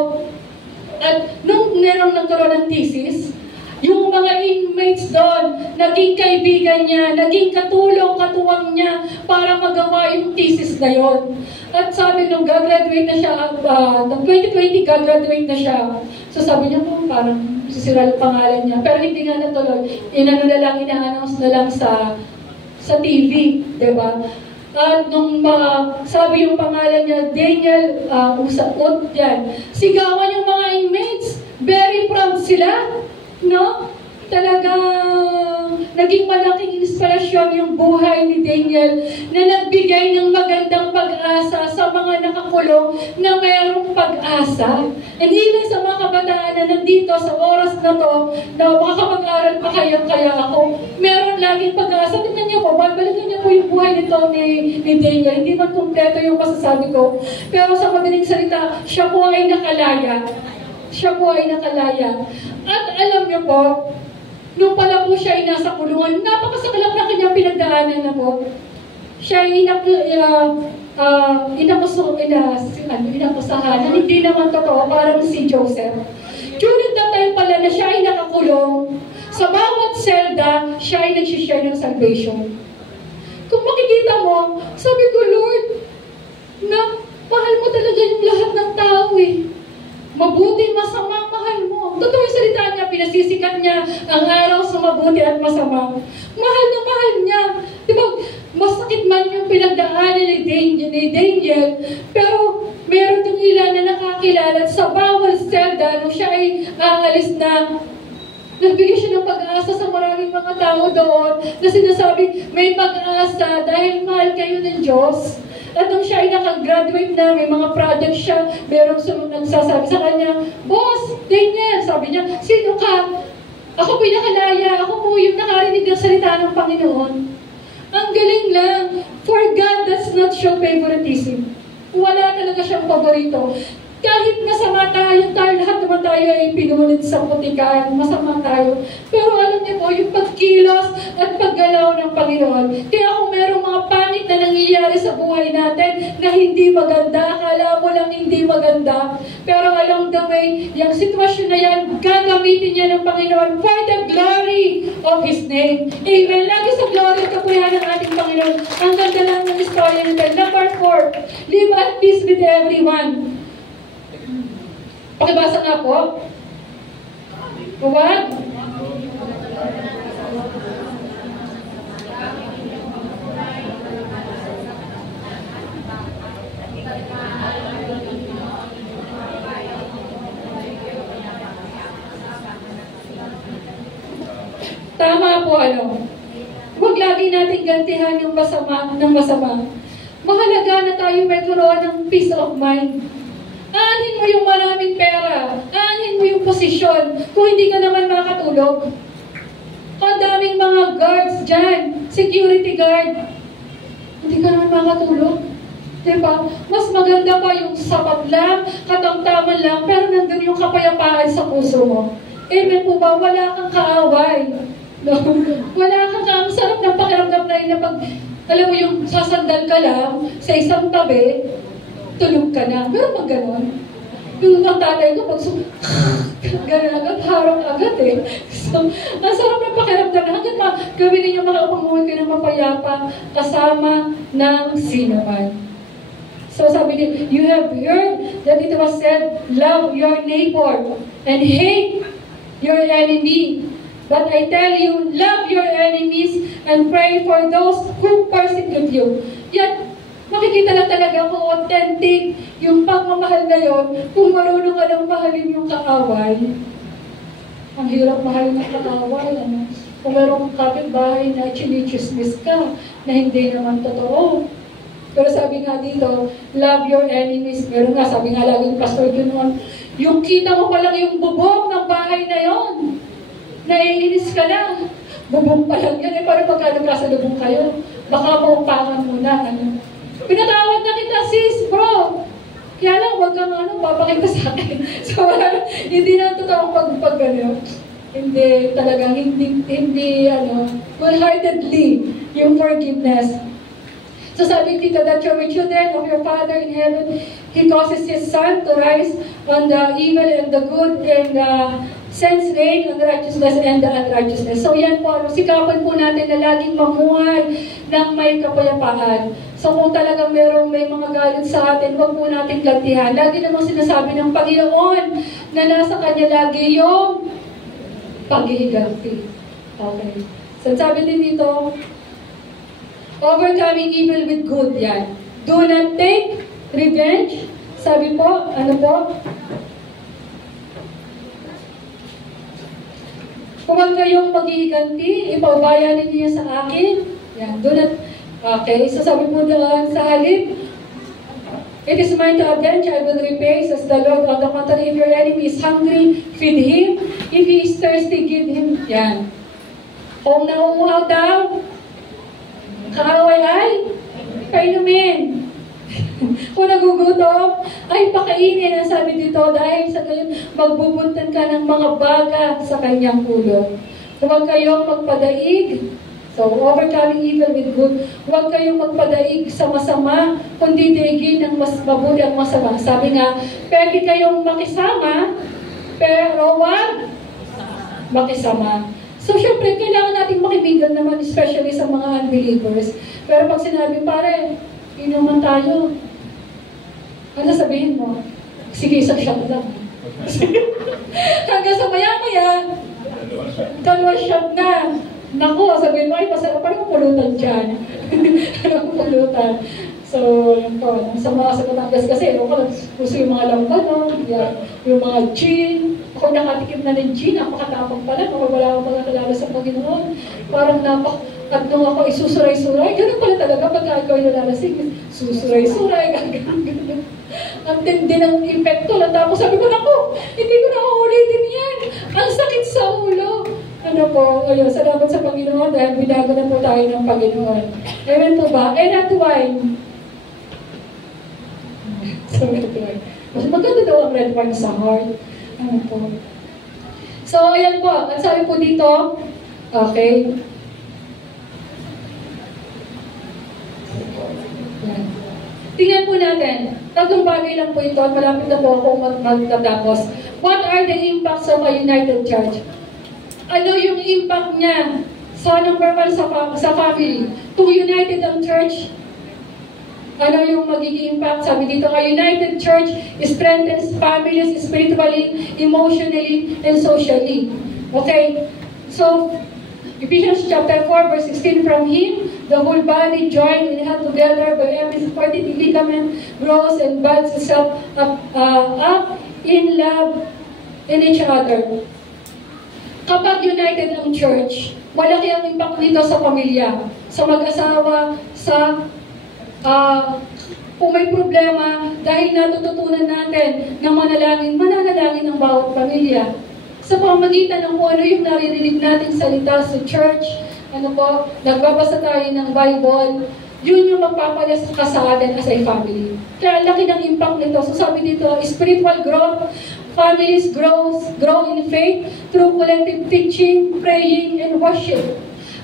At nung nagkaroon ng thesis, yung mga inmates doon, naging kaibigan niya, naging katulong-katuwang niya para magawa yung thesis na yon. At sabi nung gagraduate na siya, ng 2020 gagraduate na siya. So sabi niya po, parang sisira yung pangalan niya. Pero hindi nga natuloy. Ina-announce na lang sa TV, diba? At nung sabi yung pangalan niya, Daniel Usaot yan. Sigawan yung mga inmates. Very proud sila. No? Talagang naging malaking inspirasyon yung buhay ni Daniel na nagbigay ng magandang pag-asa sa mga nakakulong na mayroong pag-asa. Hindi lang sa mga kabataan na nandito sa oras na to na makakapag-aral pa kaya ako, meron laging pag-asa. Tingnan niyo po, babalikan niyo po yung buhay nito ni Daniel. Hindi man kumpleto yung masasabi ko. Pero sa madaling salita, siya po ay nakalaya. Siya po ay nakalaya. At alam niyo po, nung pala po siya ay nasa kulungan, napakasakalak na kanyang pinagdaanan na po. Siya ay inakusahan na hindi naman totoo, parang si Joseph. During that time pala na siya ay nakakulong, sa bawat selda, siya ay nagsishare ng salvation. Kung makikita mo, sabi ko, Lord, na mahal mo talaga yung lahat ng tao eh. Mabuti, masama, mahal mo. Totoo yung salita niya, pinasisikat niya ang araw sa mabuti at masama. Mahal na mahal niya. Diba, masakit man yung pinagdaanan ni Daniel, pero meron itong ilan na nakakilala at sa bawal selda, nung siya ay aalis na, nagbigay siya ng pag-asa sa maraming mga tao doon na sinasabi, may pag-asa dahil mahal kayo ng Diyos. At nung siya ay nakagraduate na, may mga project siya, merong nagsasabi sa kanya, Boss, Daniel, sabi niya, sino ka? Ako po yung nakalaya, ako po yung nakarinig ng salita ng Panginoon. Ang galing lang. For God does not show favoritism. Wala talaga siyang paborito. Kahit masama tayo, lahat naman tayo ay pinulid sa putikan, masama tayo. Pero alam niyo po, yung pagkilos at paggalaw ng Panginoon. Kaya kung merong mga pangit na nangyayari sa buhay natin na hindi maganda, akala mo lang hindi maganda, pero along the way, yung sitwasyon na yan, gagamitin niya ng Panginoon for the glory of His name. Amen. Lagi sa glory at kapuyahan ng ating Panginoon. Ang ganda lang ng istorya nito. Number 4, live at peace with everyone. Pakibasa nga po. Huwag. Tama po, Huwag lagi natin gantihan yung masama ng masama. Mahalaga na tayo may karoon ng peace of mind. Aanhin mo yung maraming pera. Aanhin mo yung posisyon. Kung hindi ka naman makatulog. Ang daming mga guards dyan. Security guard. Hindi ka naman makatulog. Diba? Mas maganda pa yung sapat lang, katamtaman lang, pero nandun yung kapayapaan sa puso mo. Amen po ba? Wala kang kaaway. No? Wala kang kaaway. Sarap ng pakiramdam na yun na pag, alam mo yung sasandal ka lang sa isang tabi, tulog ka na. Pero pag gano'n, yung ang tatay ko, pag gano'n agad, harong agad eh. So, ang sarap ng pakiramdam na hanggang gawin ninyo makapamuhay ka ng mapayapa kasama ng sino man. So sabi niyo, you have heard that it was said, love your neighbor and hate your enemy. But I tell you, love your enemies and pray for those who persecute you. Yan, makikita lang talaga kung authentic yung pagmamahal na yon, kung marunong ka lang mahalin yung kaaway. Ang hirap mahalin ng kaaway. Kung meron kang kapitbahay na chinichismis ka, na hindi naman totoo. Pero sabi nga dito, love your enemies. Pero nga, sabi nga lagi ng Pastor Junon, yung kita mo pa lang yung bubong ng bahay na yon, naiinis ka na. Bubong pa lang yan. Parang pagkano kasalubong kayo, baka maupangan mo na. Pinatawad na kita, sis, bro. Kaya lang, wag kang papakita sa akin. So, hindi na totoong pag-gano. Hindi talagang, hindi wholeheartedly yung forgiveness. So sabi dito that you're children of your Father in heaven. He causes His sun to rise on the evil and the good and sends rain on the righteousness and the unrighteousness. So yan po, sikapan po natin na laging mamuhay ng may kapayapaan. So kung talagang may mga galit sa atin, huwag po natin lantihan. Lagi namang sinasabi ng Panginoon na nasa Kanya lagi yung paghihiganti. Okay. So sabi din dito, overcoming evil with good, yan. Do not take revenge. Sabi po, ano po? Kung huwag kayong maghihiganti, ipaubayanin niyo sa akin. Yan, do not, okay. So sabi po doon sa halip, it is mine to avenge, I will repay, says the Lord. On the contrary, if your enemy is hungry, feed him. If he is thirsty, give him. Yan. Kung nauuhaw daw, kaaway ay kainumin. Kung nagugutom, ay pakainin. Ang sabi dito, dahil sa gayon, magbubuntan ka ng mga baga sa kanyang ulo. Huwag kayong magpadaig. So, overcoming evil with good. Huwag kayong magpadaig sa masama, kundi daigin ng mas mabuti ang masama. Sabi nga, pwede kayong makisama, pero huwag makisama. So, syempre, kailangan natin makibigan naman, especially sa mga unbelievers. Pero pag sinabi, pare, inuman tayo. Ano sabihin mo? Sige, isang shot lang. Hanggang sa maya-maya, dalawang shot na. Naku, sabihin mo, ay, parang pulutan dyan. Parang pulutan. So, yun po. Sa mga sa Batangas kasi, gusto yung mga lambanon, yung mga gin. Ako nakatikim na ng gin, napakatapang pala. Ako wala akong mga kalala sa Panginoon. Parang at nung ako isusuray-suray, ganun pala talaga pagka ikaw yung nalalasing. Susuray-suray, gano'n. Ang tindi ng epekto. Tapos sabi ko, naku, hindi ko na uulitin yan. Ang sakit sa ulo. Ano po, ayun, salamat sa Panginoon dahil binago na po tayo ng Panginoon. Amen po ba? And at wine. So, red wine. Mas maganda daw ang red wine sa heart. Ano po. So, ayan po. At sabi po dito, okay. Yan. Tingnan po natin. Tatlong bagay lang po ito at malapit na po ako magtatapos. What are the impacts of a united church? Ano yung impact niya sa number one sa family? Kung united ang church, ano yung magiging impact? Sabi dito, a united church strengthens families spiritually, emotionally, and socially. Okay? So, Ephesians chapter 4, verse 16, from Him, the whole body joined and held together by every supporting ligament grows and builds itself up in love in each other. Kapag united ang church, malaki ang impact dito sa pamilya, sa mag-asawa, sa kung may problema, dahil natututunan natin na mananalangin ang bawat pamilya. Sa pamagitan ng kung ano yung naririnig natin salita sa church, nagbabasa tayo ng Bible, yun yung magpapalas ka sa atin as a family. Kaya laki ng impact nito. So sabi dito, spiritual growth, families grow in faith through collective teaching, praying, and worship.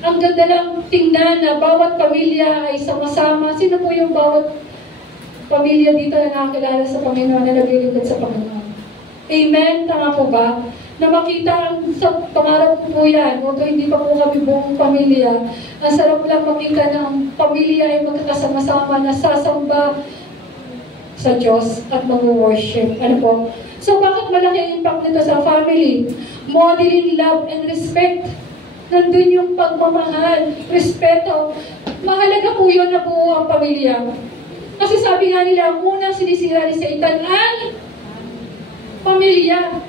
Ang ganda lang tingnan na bawat pamilya ay sama-sama. Sino po yung bawat pamilya dito na nakakilala sa Panginoon, na naglilingkod sa Panginoon? Amen? Tama po ba? Na makita sa pangarap po yan, huwag hindi pa po kami buong pamilya. Ang sarap lang makita na ang pamilya ay magkakasama-sama na sasamba sa Diyos at mag-worship. Ano po? So, bakit malaki ang impact nito sa family? Modeling love and respect. Nandun yung pagmamahal, respeto. Mahalaga po yun na buo ang pamilya. Kasi sabi nga nila, ang unang sinisira ni Satan ay pamilya.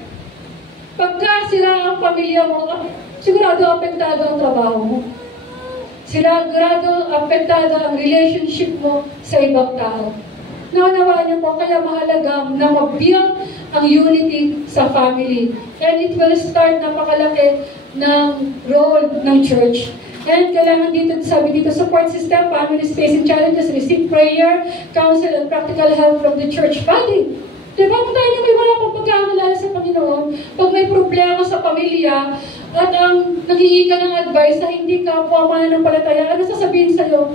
Pagka sira ang pamilya mo, sigurado apektado ang trabaho mo. Sigurado, apektado ang relationship mo sa ibang tao. Naunawaan niyo po, kaya mahalaga na mag-build ang unity sa family. And it will start napakalaki ng role ng church. And kailangan dito, sabi dito, support system, families facing challenges, receive prayer, counsel, and practical help from the church body. Diba? Kung tayo na may wala pang pagkakalala sa Panginoon, pag may problema sa pamilya, at ang naghihingi ka ng advice na hindi ka mananampalataya, ano sasabihin sa'yo?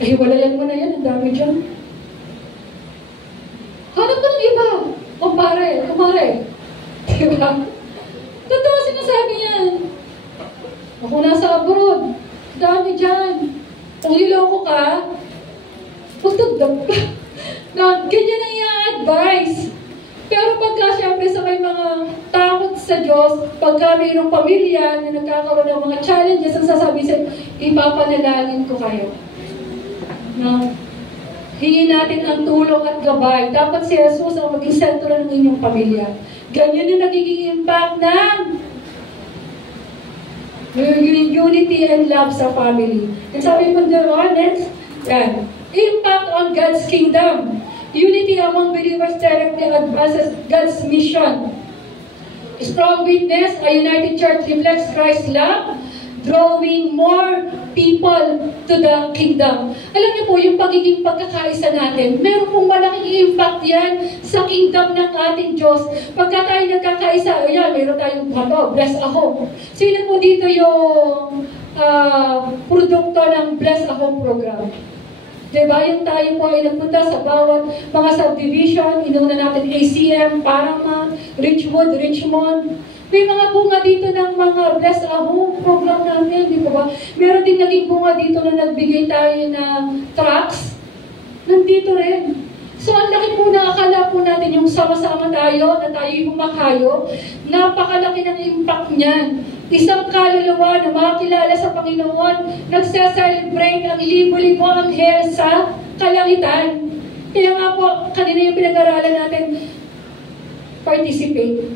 Hiwalayan mo na yan, ang dami dyan. Hanap ka ng iba. Kumare. Diba? Totoo sinasabi yan. Ako nasa abroad. Dami dyan. Kung niloko ka, pagtagdag ka. Na, ganyan ang i-advise. Pero pagka siyempre sa may mga takot sa Diyos, pagka mayroong pamilya na nagkakaroon ng mga challenges, ang sasabi sa'yo, ipapanalangin ko kayo. No? Hingin natin ang tulong at gabay. Dapat si Jesus ang maging sentro ng inyong pamilya. Ganyan yung nagiging impact ng unity and love sa family. And sabi mo doon, next, yan. Impact on God's kingdom. Unity among believers directly advances God's mission. Strong witness, a united church reflects Christ's love, drawing more people to the kingdom. Alam niyo po, yung pagiging pagkakaisa natin, meron pong malaking impact yan sa kingdom ng ating Diyos. Pagka tayo nagkakaisa, ayan, meron tayong Bless a Home. Sino po dito yung produkto ng Bless a Home program? Diba, yung tayo po ay nagpunta sa bawat mga subdivision, inuna natin ACM, Paramount, Richmond. May mga bunga dito ng mga Bless a Home program namin, di ba? Meron din naging bunga dito na nagbigay tayo ng trucks. Nandito rin. So, ang laki po na akala po natin yung sama-sama tayo, na tayo humakayo. Napakalaki ng impact niyan. Isang kaluluwa na makakilala sa Panginoon, nagsa-celebrate ang libo-libo anghel sa kalangitan. Kaya nga po, kanina yung pinag-aralan natin, participate.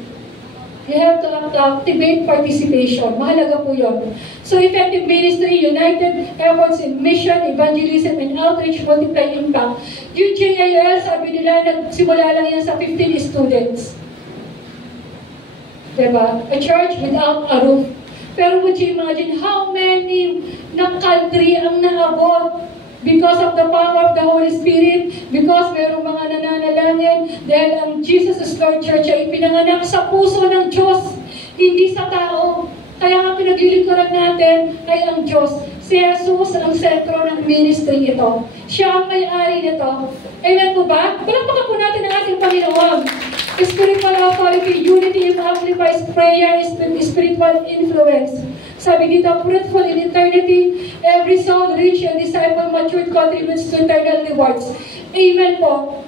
You have to activate participation. Mahalaga po yun. So, effective ministry, united efforts in mission, evangelism, and outreach multiply impact. Yung JIL, sabi nila, nagsimula lang yan sa 15 students. Diba? A church without a roof. Pero would you imagine how many ng country ang naabot because of the power of the Holy Spirit, because mayroong mga nananalangin, dahil ang Jesus is Lord Church ay pinanganak sa puso ng Diyos, hindi sa tao. Kaya nga pinaglilingkuran natin ay ang Diyos. Si Jesus ang sentro ng ministry ito. Siya ang may-ari nito. Amen po ba? Palakpakan po natin ang ating Panginoon. Spiritual authority, unity amplifies prayer, spiritual influence. Sabi dito, fruitful in eternity, every soul rich and disciple matured contributes to eternal rewards. Amen po.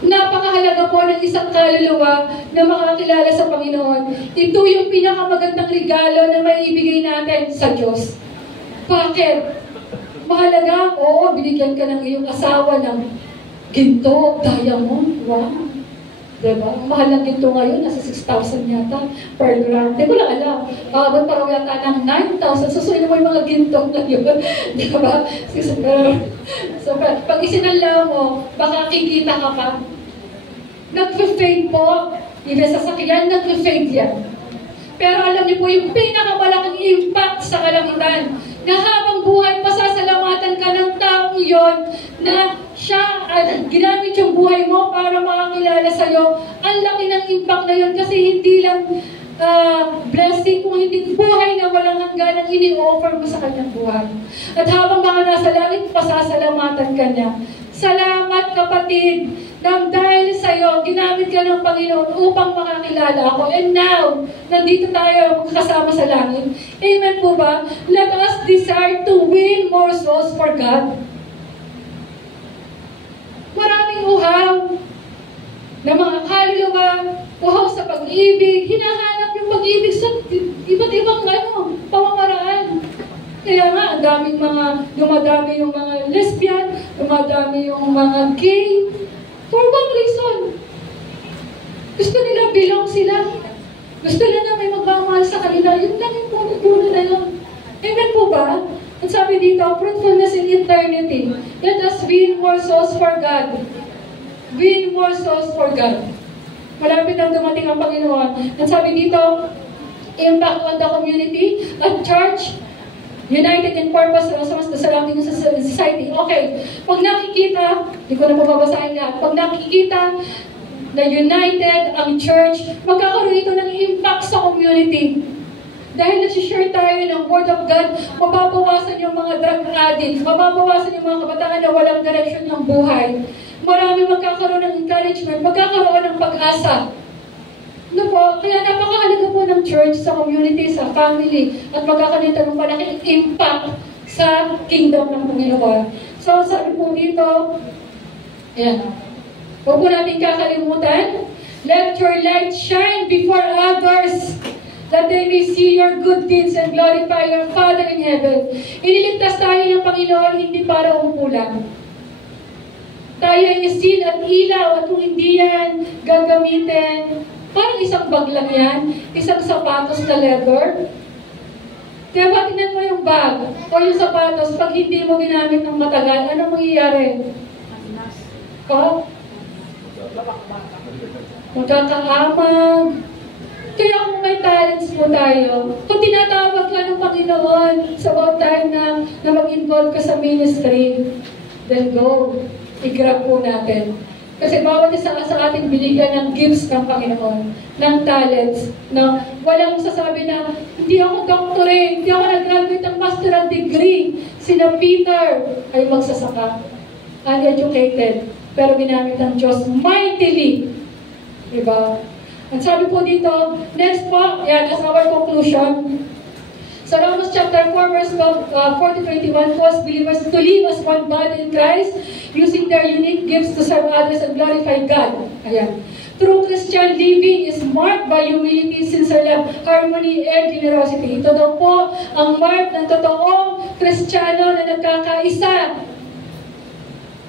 Napakahalaga po ng isang kaluluwa na makakilala sa Panginoon. Ito yung pinakamagandang regalo na maibigay natin sa Diyos. Bakit? Mahalaga, oo, binigyan ka ng iyong asawa ng ginto, diamond, wow. Diba? Mahal ng ginto ngayon, nasa 6,000 yata per gram. Di ko lang alam. Abot pa raw yata ng 9,000. Susuin mo yung mga ginto ngayon. Diba? So, pag isinala mo, baka kikita ka pa. Nag-fade po. Ibig sasakyan, nag-fade yan. Pero alam niyo po, yung pinakamalaking impact sa kalangitan, na habang buhay, pasasalamatan ka ng taong yon na siya, ginamit yung buhay mo para makakilala sa'yo. Ang laki ng impact na yun kasi hindi lang blessing, kung hindi buhay na walang hanggan ang ini-offer mo sa kanyang buhay. At habang mga nasa langit, pasasalamatan ka niya. Salamat kapatid, nang dahil sa'yo, ginamit ka ng Panginoon upang makakilala ako. And now, nandito tayo magkasama sa langit. Amen po ba? Let us desire to win more souls for God. Maraming uhaw na mga kaluluwa, uhaw sa pag-ibig, hinahanap yung pag-ibig sa iba't ibang pamamaraan. Kaya nga, ang daming dumadami yung mga lesbian, dumadami yung mga gay, for one reason. Gusto nila belong sila. Gusto nila may magmamahal sa kanila. Yun lang yung punot-punot na yun. Amen po ba? At sabi dito, fruitfulness in eternity. Let us win more souls for God. Win more souls for God. Malapit ang dumating ang Panginoon. At sabi dito, impact on the community at church, united in purpose sa surrounding society. Okay, pag nakikita, hindi ko na mababasahin lahat, pag nakikita na united ang church, magkakaroon ito ng impact sa community. Dahil nag-share tayo ng Word of God, mababawasan yung mga drug addicts, mababawasan yung mga kabataan na walang direction ng buhay. Marami magkakaroon ng encouragement, magkakaroon ng pag-asa. Ano po? Kaya napakahalaga po ng church sa community, sa family, at magkakaroon ng malaking impact sa kingdom ng Panginoon. So, sabi po dito, ayan, huwag po natin kakalimutan, let your light shine before others, that they may see your good deeds and glorify your Father in heaven. Iniligtas tayo ng Panginoon, hindi para umupulan. Tayo ay isin at ilaw, at kung hindi yan gagamitin, parang isang bag lang yan, isang sapatos na leather. Kaya ba tingnan mo yung bag o yung sapatos, pag hindi mo ginamit ng matagal, ano mangyayari? Magkakaamag. Kaya kung may talents po tayo, kung tinatawag ka ng Panginoon sa about time na mag-involve ka sa ministry, then go. I-grab po natin. Kasi bawat isa sa ating binigyan ng gifts ng Panginoon, ng talents, na walang sasabi na, hindi ako doctorate, hindi ako nag-graduate ng master's degree. Sina Peter ay magsasaka, uneducated, pero ginamit ng Diyos mightily. Diba? At sabi po dito, next po, yan, as our conclusion, sa Romans chapter 4, verse 40-21, calls believers to live as one body in Christ, using their unique gifts to serve others and glorify God. Ayan. True Christian living is marked by humility, sincere love, harmony, and generosity. Ito daw po ang mark ng totoong Kristiyano na nagkakaisa.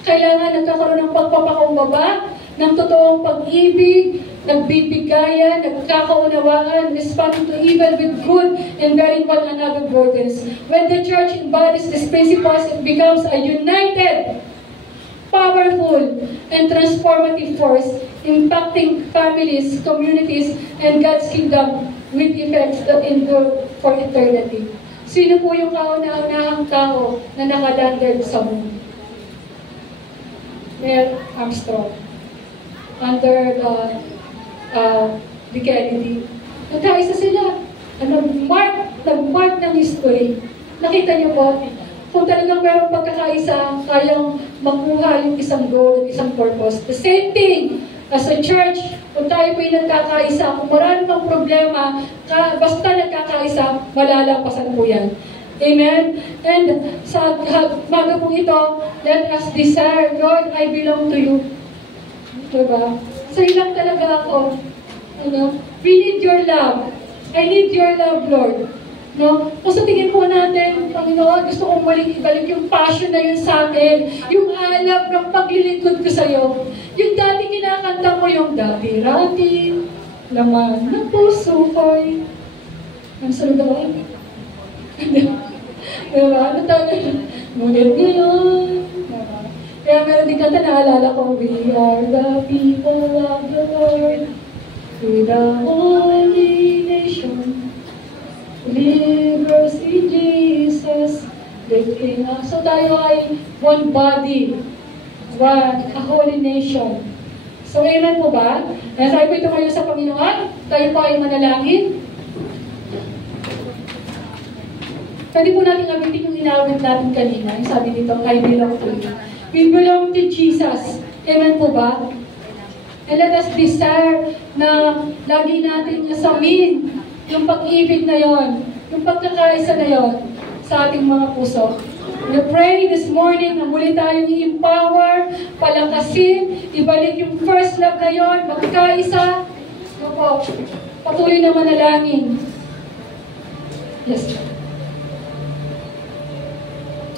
Kailangan nagkakaroon ng pagpapakumbaba, ng totoong pag-ibig, nagbibigayan, nagkakaunawaan, responding to evil with good, and bearing one another burdens. When the church embodies these principles, it becomes a united, powerful, and transformative force, impacting families, communities, and God's kingdom with effects that endure for eternity. Sino po yung kauna-unahang tao na nakalanded sa mundo? Neil Armstrong. Under the Kennedy. Nagkaisa sila. Nag-mark ng history. Nakita niyo po, kung talagang mayroong pagkakaisa, kayang makuha yung isang goal at isang purpose. The same thing as a church, kung tayo po yung nagkakaisa, kung marami pang problema, basta nagkakaisa, malalampasan po yan. Amen? And sa maga po ito, let us desire, Lord, I belong to you. Diba? Sa'yo lang talaga ako. Ano? We need your love. I need your love, Lord. No? Kung sa tingin po natin, Panginoon, gusto kong ibalik yung passion na yun sa akin, yung alab ng paglilingkod ko sa'yo. Yung dati kinakanta mo, yung dati-rati, laman ng puso ko'y. Ang sunod ako. Diba? Ano tayo? Ngunit ngayon. Diba? Kaya meron din kanta, naalala ko, we are the people of the Lord, with the holy nation, believers in Jesus, lifting up. So tayo ay one body, a holy nation. So amen po ba? Kaya tayo po ito kayo sa Panginoon, tayo po ay manalangin. Pwede po natin gamitin yung inawit natin kanina, yung sabi dito, I belong to you. We belong to Jesus. Amen po ba? And let us desire na lagi natin nasamin yung pag-ibig na yon, yung pagkakaisa na yon sa ating mga puso. We pray this morning na muli tayong i-empower, palakasin, ibalik yung first love na yon, magkaisa. Opo, patuloy na manalangin. Yes.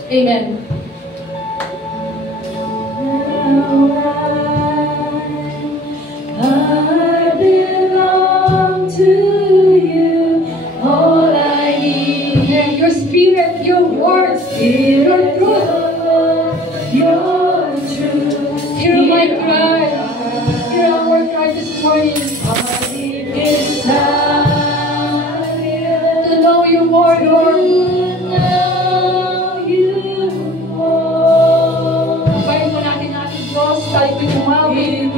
Amen. I belong to you, all I need. And your spirit Your truth. Your truth. Hear my cry. Hear our cry this morning. To know you more, Lord. Bayan mo natin ating Diyos. Tayo ko'y umawin.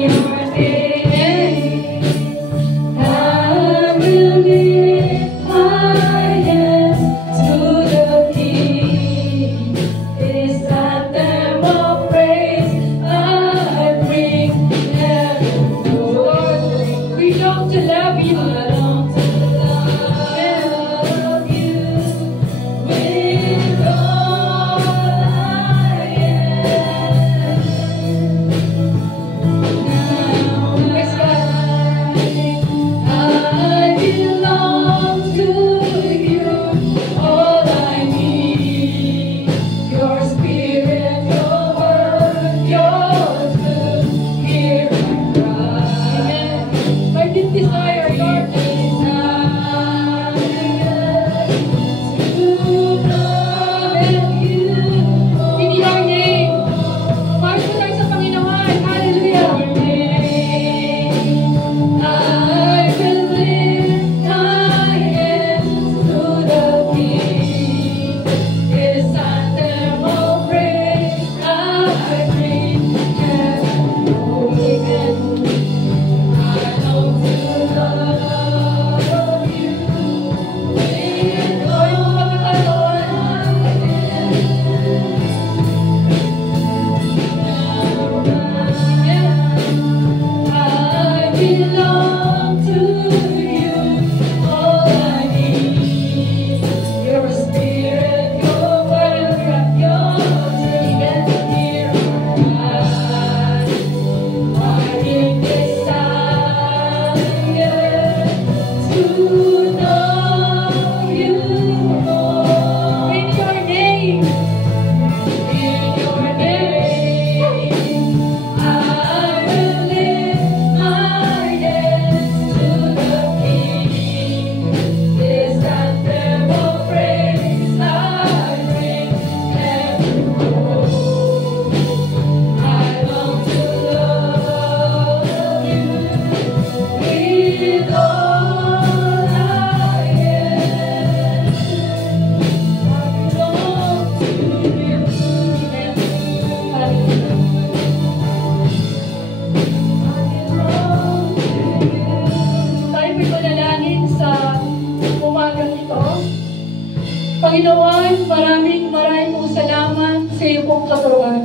Panginoon, maraming pong salamat sa iyo pong katawan.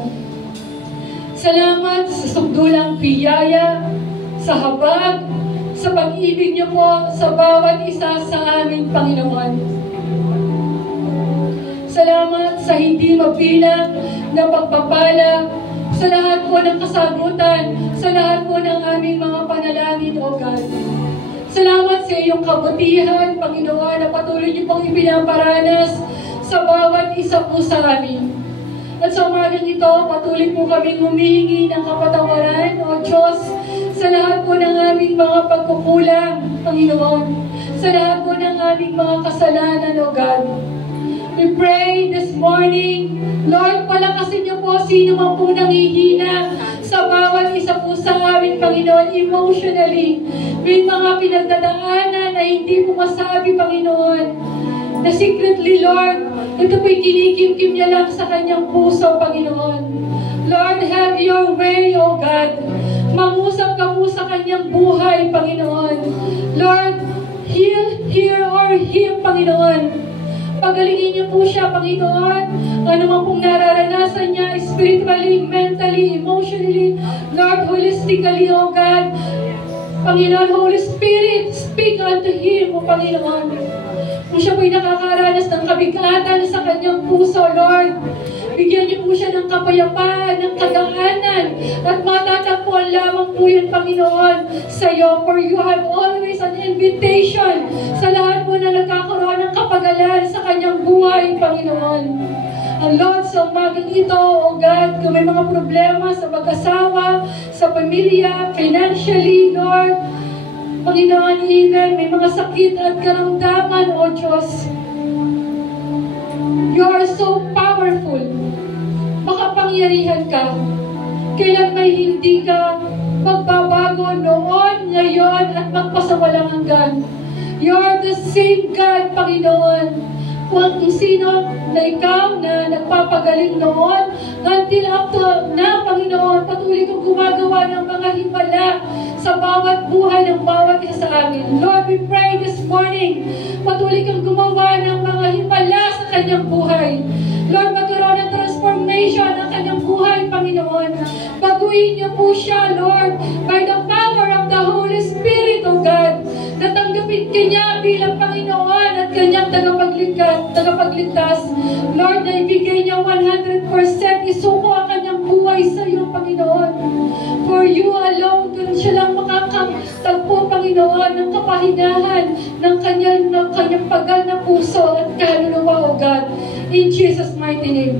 Salamat sa sugdulang biyaya, sa habag, sa pag-ibig niyo po sa bawat isa sa amin, Panginoon. Salamat sa hindi mabilang na pagpapala, sa lahat po ng kasagutan, sa lahat po ng aming mga panalangin, O God. Salamat sa iyong kabutihan, Panginoon, na patuloy niyo pong ipinaparanas sa bawat isa po sa amin. At sa umagang ito, patuloy po kaming humihingi ng kapatawaran, O Diyos, sa lahat po ng aming mga pagkukulang, Panginoon, sa lahat po ng aming mga kasalanan, O God. We pray this morning, Lord, palakasin niyo po sino man po nangihina sa bawat isa po sa amin, Panginoon, emotionally. May mga pinagdadaanan na hindi po masabi, Panginoon, na secretly, Lord, ito po'y kinikimkim niya lang sa kanyang puso, Panginoon. Lord, have your way, O God. Mangusap ka po sa kanyang buhay, Panginoon. Lord, heal or him, Panginoon. Pagalingin niyo po siya, Panginoon. Ano man pong nararanasan niya, spiritually, mentally, emotionally, Lord, holistically, O God. Panginoon, Holy Spirit, speak unto him, O Panginoon. Kung siya po'y nakakaranas ng kabigatan sa kanyang puso, Lord, bigyan niyo po siya ng kapayapaan, ng kagaanan, at matatagpuan lamang po yun, Panginoon, sa iyo. For you have always an invitation sa lahat po na nagkakaroon ng kapagalan sa kanyang buhay, Panginoon. And Lord, sa umagang ito, O God, kung may mga problema sa mag-asawa, sa pamilya, financially, Lord, Panginoon, even may mga sakit at karamdaman, O Diyos, you are so powerful. powerful. Makapangyarihan ka. Kailan may hindi ka magbabago noon, ngayon, at magpasawalang hanggan. You're the same God, Panginoon. Kung sino na ikaw na nagpapagaling noon, until up to na, Panginoon, patuloy kong gumagawa ng mga himala sa bawat buhay ng bawat isa sa amin. Lord, we pray this morning, patuloy kang gumawa ng mga himala sa kanyang buhay. Lord, magkaroon ng transformation ng kanyang buhay, Panginoon. Baguhin niyo po siya, Lord, by the power of the Holy Spirit, O God. Natanggapin kanya bilang Panginoon at kanyang tagapagligtas. Lord, na ibigay niya 100%, isuko ang kanyang buhay sa iyo, Panginoon. For you alone, kung siya lang makakatagpo, Panginoon, ng kapahinahan ng kanyang pagal na puso at kaluluwa, O God. In Jesus' mighty name.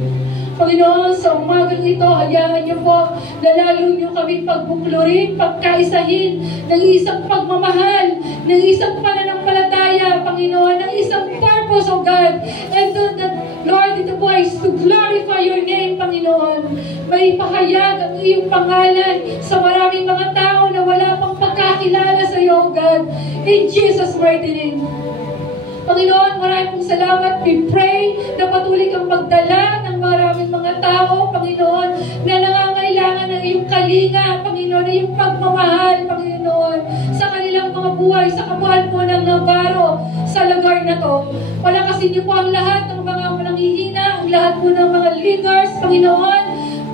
Panginoon, sa umagang ito, hayaan niyo po na lalo niyo kami pagbuklurin, pagkaisahin ng isang pagmamahal, ng isang pananampalataya, Panginoon, ng isang purpose, O God. And so that, Lord, ito po is to glorify your name, Panginoon. May pahayag ang iyong pangalan sa maraming mga tao na wala pang pagkakilala sa iyo, O God. In Jesus' mighty name. Panginoon, maraming salamat. We pray na patuloy kang magdala ng maraming mga tao, Panginoon, na nangangailangan ng iyong kalinga, Panginoon, na iyong pagmamahal, Panginoon, sa kanilang mga buhay, sa kabuhan po ng Navarro, sa lugar na to. Palakasin niyo po ang lahat ng mga nanghihina, ang lahat po ng mga leaders, Panginoon,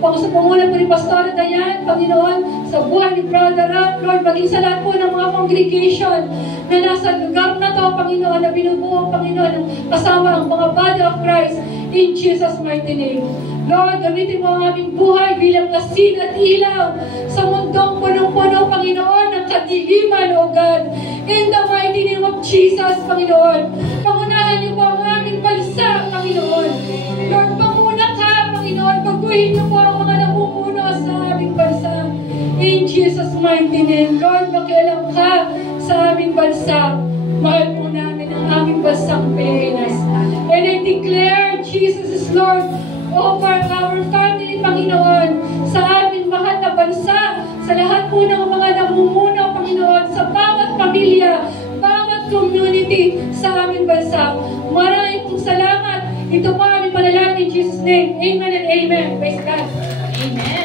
sa pangunan po ni Pastor Dayan, Panginoon, sa buhay ni Brother Ram, Lord, maging sa lahat po ng mga congregation na nasa lugar na to, Panginoon, na binubuo, Panginoon, kasama ang mga body of Christ, in Jesus' mighty name. Lord, gamitin mo ang aming buhay bilang asin at ilaw sa mundong punong-puno, Panginoon, ng kadiliman, O God. In the mighty name of Jesus, Panginoon. Pangunahan niyo po ang aming bansa, Panginoon. Lord, panguna ka, Panginoon, baguhin niyo po ang mga namumuno sa aming bansa. In Jesus' mighty name, Lord, makialam ka sa aming bansa. Mahal po namin ang aming bansang Pilipinas. And I declare Jesus is Lord over our family, Panginoon, sa aming mahal na bansa, sa lahat po ng mga namumuno, Panginoon, sa bawat pamilya, bawat community sa aming bansa. Maraming pong salamat. Ito po aming panalangin in Jesus' name. Amen and amen. Praise God. Amen.